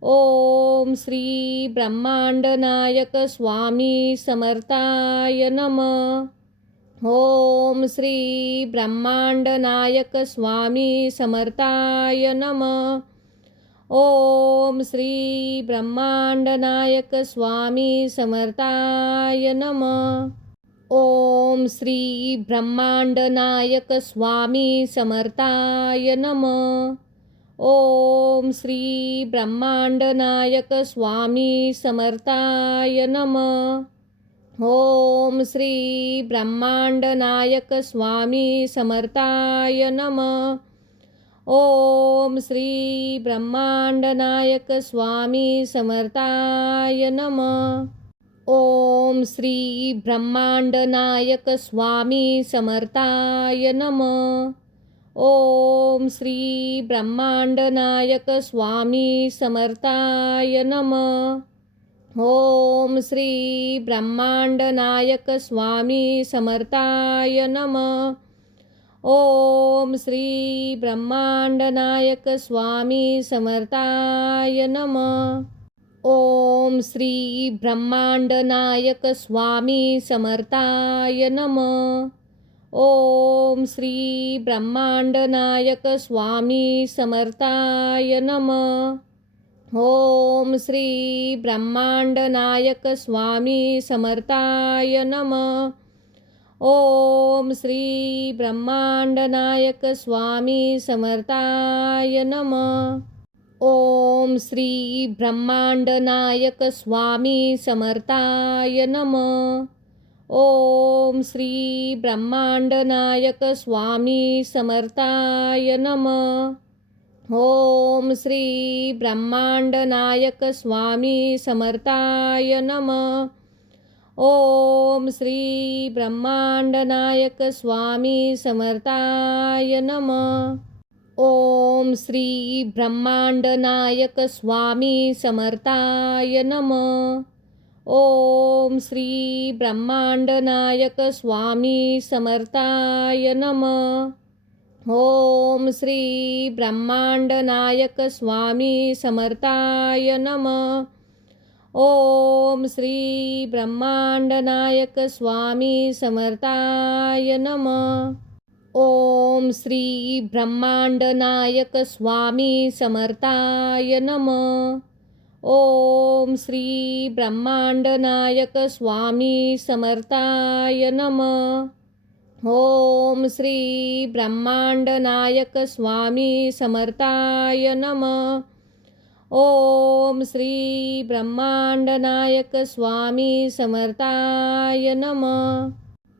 ओम श्री ब्रह्मांडनायक स्वामी समर्थाय नमः. ओम श्री ब्रह्मांडनायक स्वामी समर्थाय नमः. ओम श्री ब्रह्मांडनायक स्वामी समर्थाय नमः. ओम श्री ब्रह्मांडनायक स्वामी समर्थाय नमः. ओम श्री ब्रह्मांडनायक स्वामी समर्थाय नमः. ओम श्री ब्रह्मांडनायक स्वामी समर्थाय नमः. ओम श्री ब्रह्मांडनायक स्वामी समर्थाय नमः. ओम श्री ब्रह्मांडनायक स्वामी समर्थाय नमः. ओम श्री ब्रह्मांडनायक स्वामी समर्थाय नमः. ओम श्री ब्रह्मांडनायक स्वामी समर्थाय नमः. ओम श्री ब्रह्मांडनायक स्वामी समर्थाय नमः. ओम श्री ब्रह्मांडनायक स्वामी समर्थाय नमः. ओम श्री ब्रह्मांडनायक स्वामी समर्थाय नमः. ओम श्री ब्रह्मांडनायक स्वामी समर्थाय नमः. ओम श्री ब्रह्मांडनायक स्वामी समर्थाय नमः. ओम श्री ब्रह्मांडनायक स्वामी समर्थाय नमः. ओम श्री ब्रह्मांडनायक स्वामी समर्थाय नमः. ओम श्री ब्रह्मांडनायक स्वामी समर्थाय नमः. ओम श्री ब्रह्मांडनायक स्वामी समर्थाय नमः. ओम श्री ब्रह्मांडनायक स्वामी समर्थाय नमः. ओम श्री ब्रह्मांडनायक स्वामी समर्थाय नमः. ओम श्री ब्रह्मांडनायक स्वामी समर्थाय नमः. ओम श्री ब्रह्मांडनायक स्वामी समर्थाय नमः. ओम श्री ब्रह्मांडनायक स्वामी समर्थाय नमः. ओम श्री ब्रह्मांडनायक स्वामी समर्थाय नमः. ओम श्री ब्रह्मांडनायक स्वामी समर्थाय नमः. ओम श्री ब्रह्मांडनायक स्वामी समर्थाय नमः.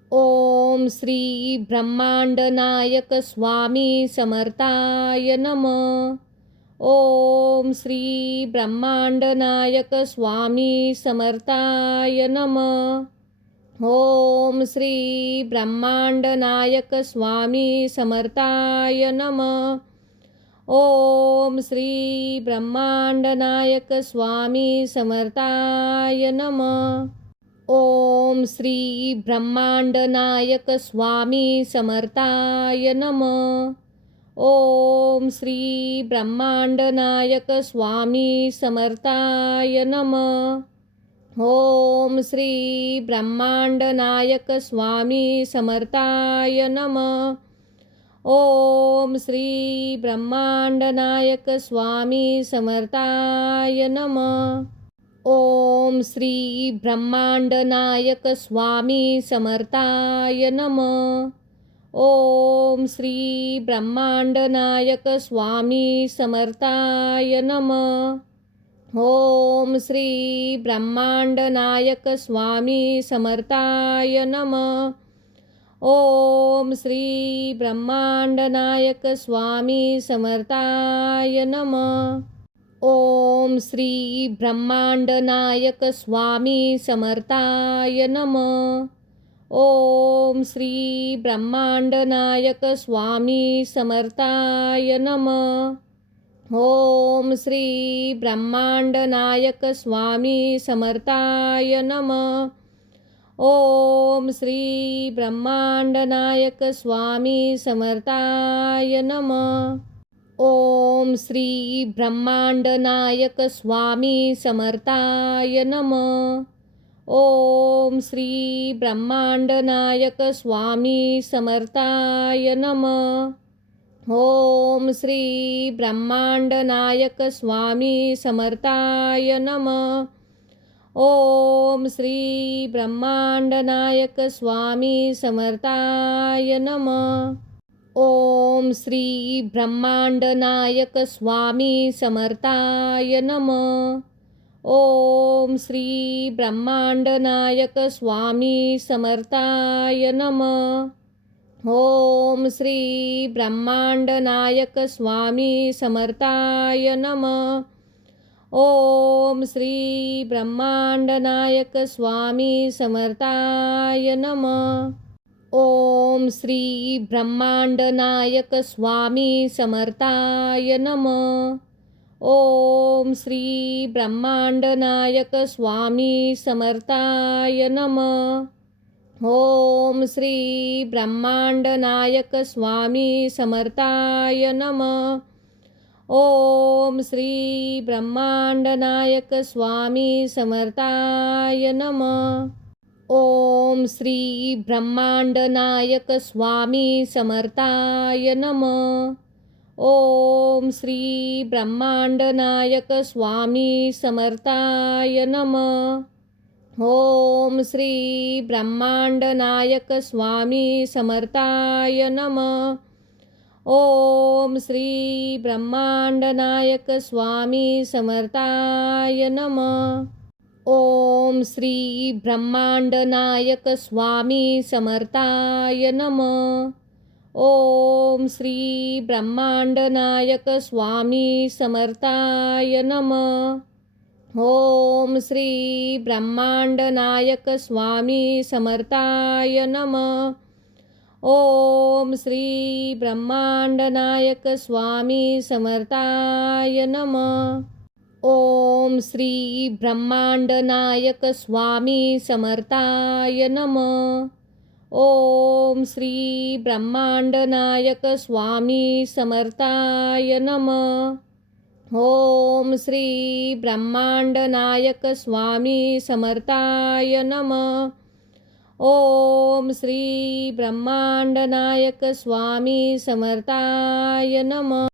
ओम श्री ब्रह्मांडनायक स्वामी समर्थाय नमः. ओम श्री ब्रह्मांडनायक स्वामी समर्थाय नमः. ओम श्री ब्रह्मांडनायक स्वामी समर्थाय नमः. ओम श्री ब्रह्मांडनायक स्वामी समर्थाय नमः. ओम श्री ब्रह्मांडनायक स्वामी समर्थाय नमः. ओम श्री ब्रह्मांडनायक स्वामी समर्थाय नमः. ओम श्री ब्रह्मांडनायक स्वामी समर्थाय नमः. ओम श्री ब्रह्मांडनायक स्वामी समर्थाय नमः. ओम श्री ब्रह्मांडनायक स्वामी समर्थाय नमः. ओम श्री ब्रह्मांडनायक स्वामी समर्थाय नमः. ओम श्री ब्रह्मांडनायक स्वामी समर्थाय नमः. ओम श्री ब्रह्मांडनायक स्वामी समर्थाय नमः. ओम श्री ब्रह्मांडनायक स्वामी समर्थाय नमः. ओम श्री ब्रह्मांडनायक स्वामी समर्थाय नमः. ओम श्री ब्रह्मांडनायक स्वामी समर्थाय नमः. ओम श्री ब्रह्मांडनायक स्वामी समर्थाय नमः. ओम श्री ब्रह्मांडनायक स्वामी समर्थाय नमः. ओम श्री ब्रह्मांडनायक स्वामी समर्थाय नमः. ओम श्री ब्रह्मांडनायक स्वामी समर्थाय नमः. ओम श्री ब्रह्मांडनायक स्वामी समर्थाय नमः. ओम श्री ब्रह्मांडनायक स्वामी समर्थाय नमः. ओम श्री ब्रह्मांडनायक स्वामी समर्थाय नमः. ओम श्री ब्रह्मांडनायक स्वामी समर्थाय नमः. ओम श्री ब्रह्मांडनायक स्वामी समर्थाय नमः. ओम श्री ब्रह्मांडनायक स्वामी समर्थाय नमः. ओम श्री ब्रह्मांडनायक स्वामी समर्थाय नमः. ओम श्री ब्रह्मांडनायक स्वामी समर्थाय नमः. ओम श्री ब्रह्मांडनायक स्वामी समर्थाय नमः. ओम श्री ब्रह्मांडनायक स्वामी समर्थाय नमः. ओम श्री ब्रह्मांडनायक स्वामी समर्थाय नमः. ओम श्री ब्रह्मांडनायक स्वामी समर्थाय नमः. ओम श्री ब्रह्मांडनायक स्वामी समर्थाय नमः. ओम श्री ब्रह्मांडनायक स्वामी समर्थाय नमः. ओम श्री ब्रह्मांडनायक स्वामी समर्थाय नमः. ओम श्री ब्रह्मांडनायक स्वामी समर्थाय नमः. ओम श्री ब्रह्मांडनायक स्वामी समर्थाय नमः. ओम श्री ब्रह्मांडनायक स्वामी समर्थाय नमः. ओम श्री ब्रह्मांडनायक स्वामी समर्थाय नमः. ओम श्री ब्रह्मांडनायक स्वामी समर्थाय नमः. ओम श्री ब्रह्मांडनायक स्वामी समर्थाय नमः.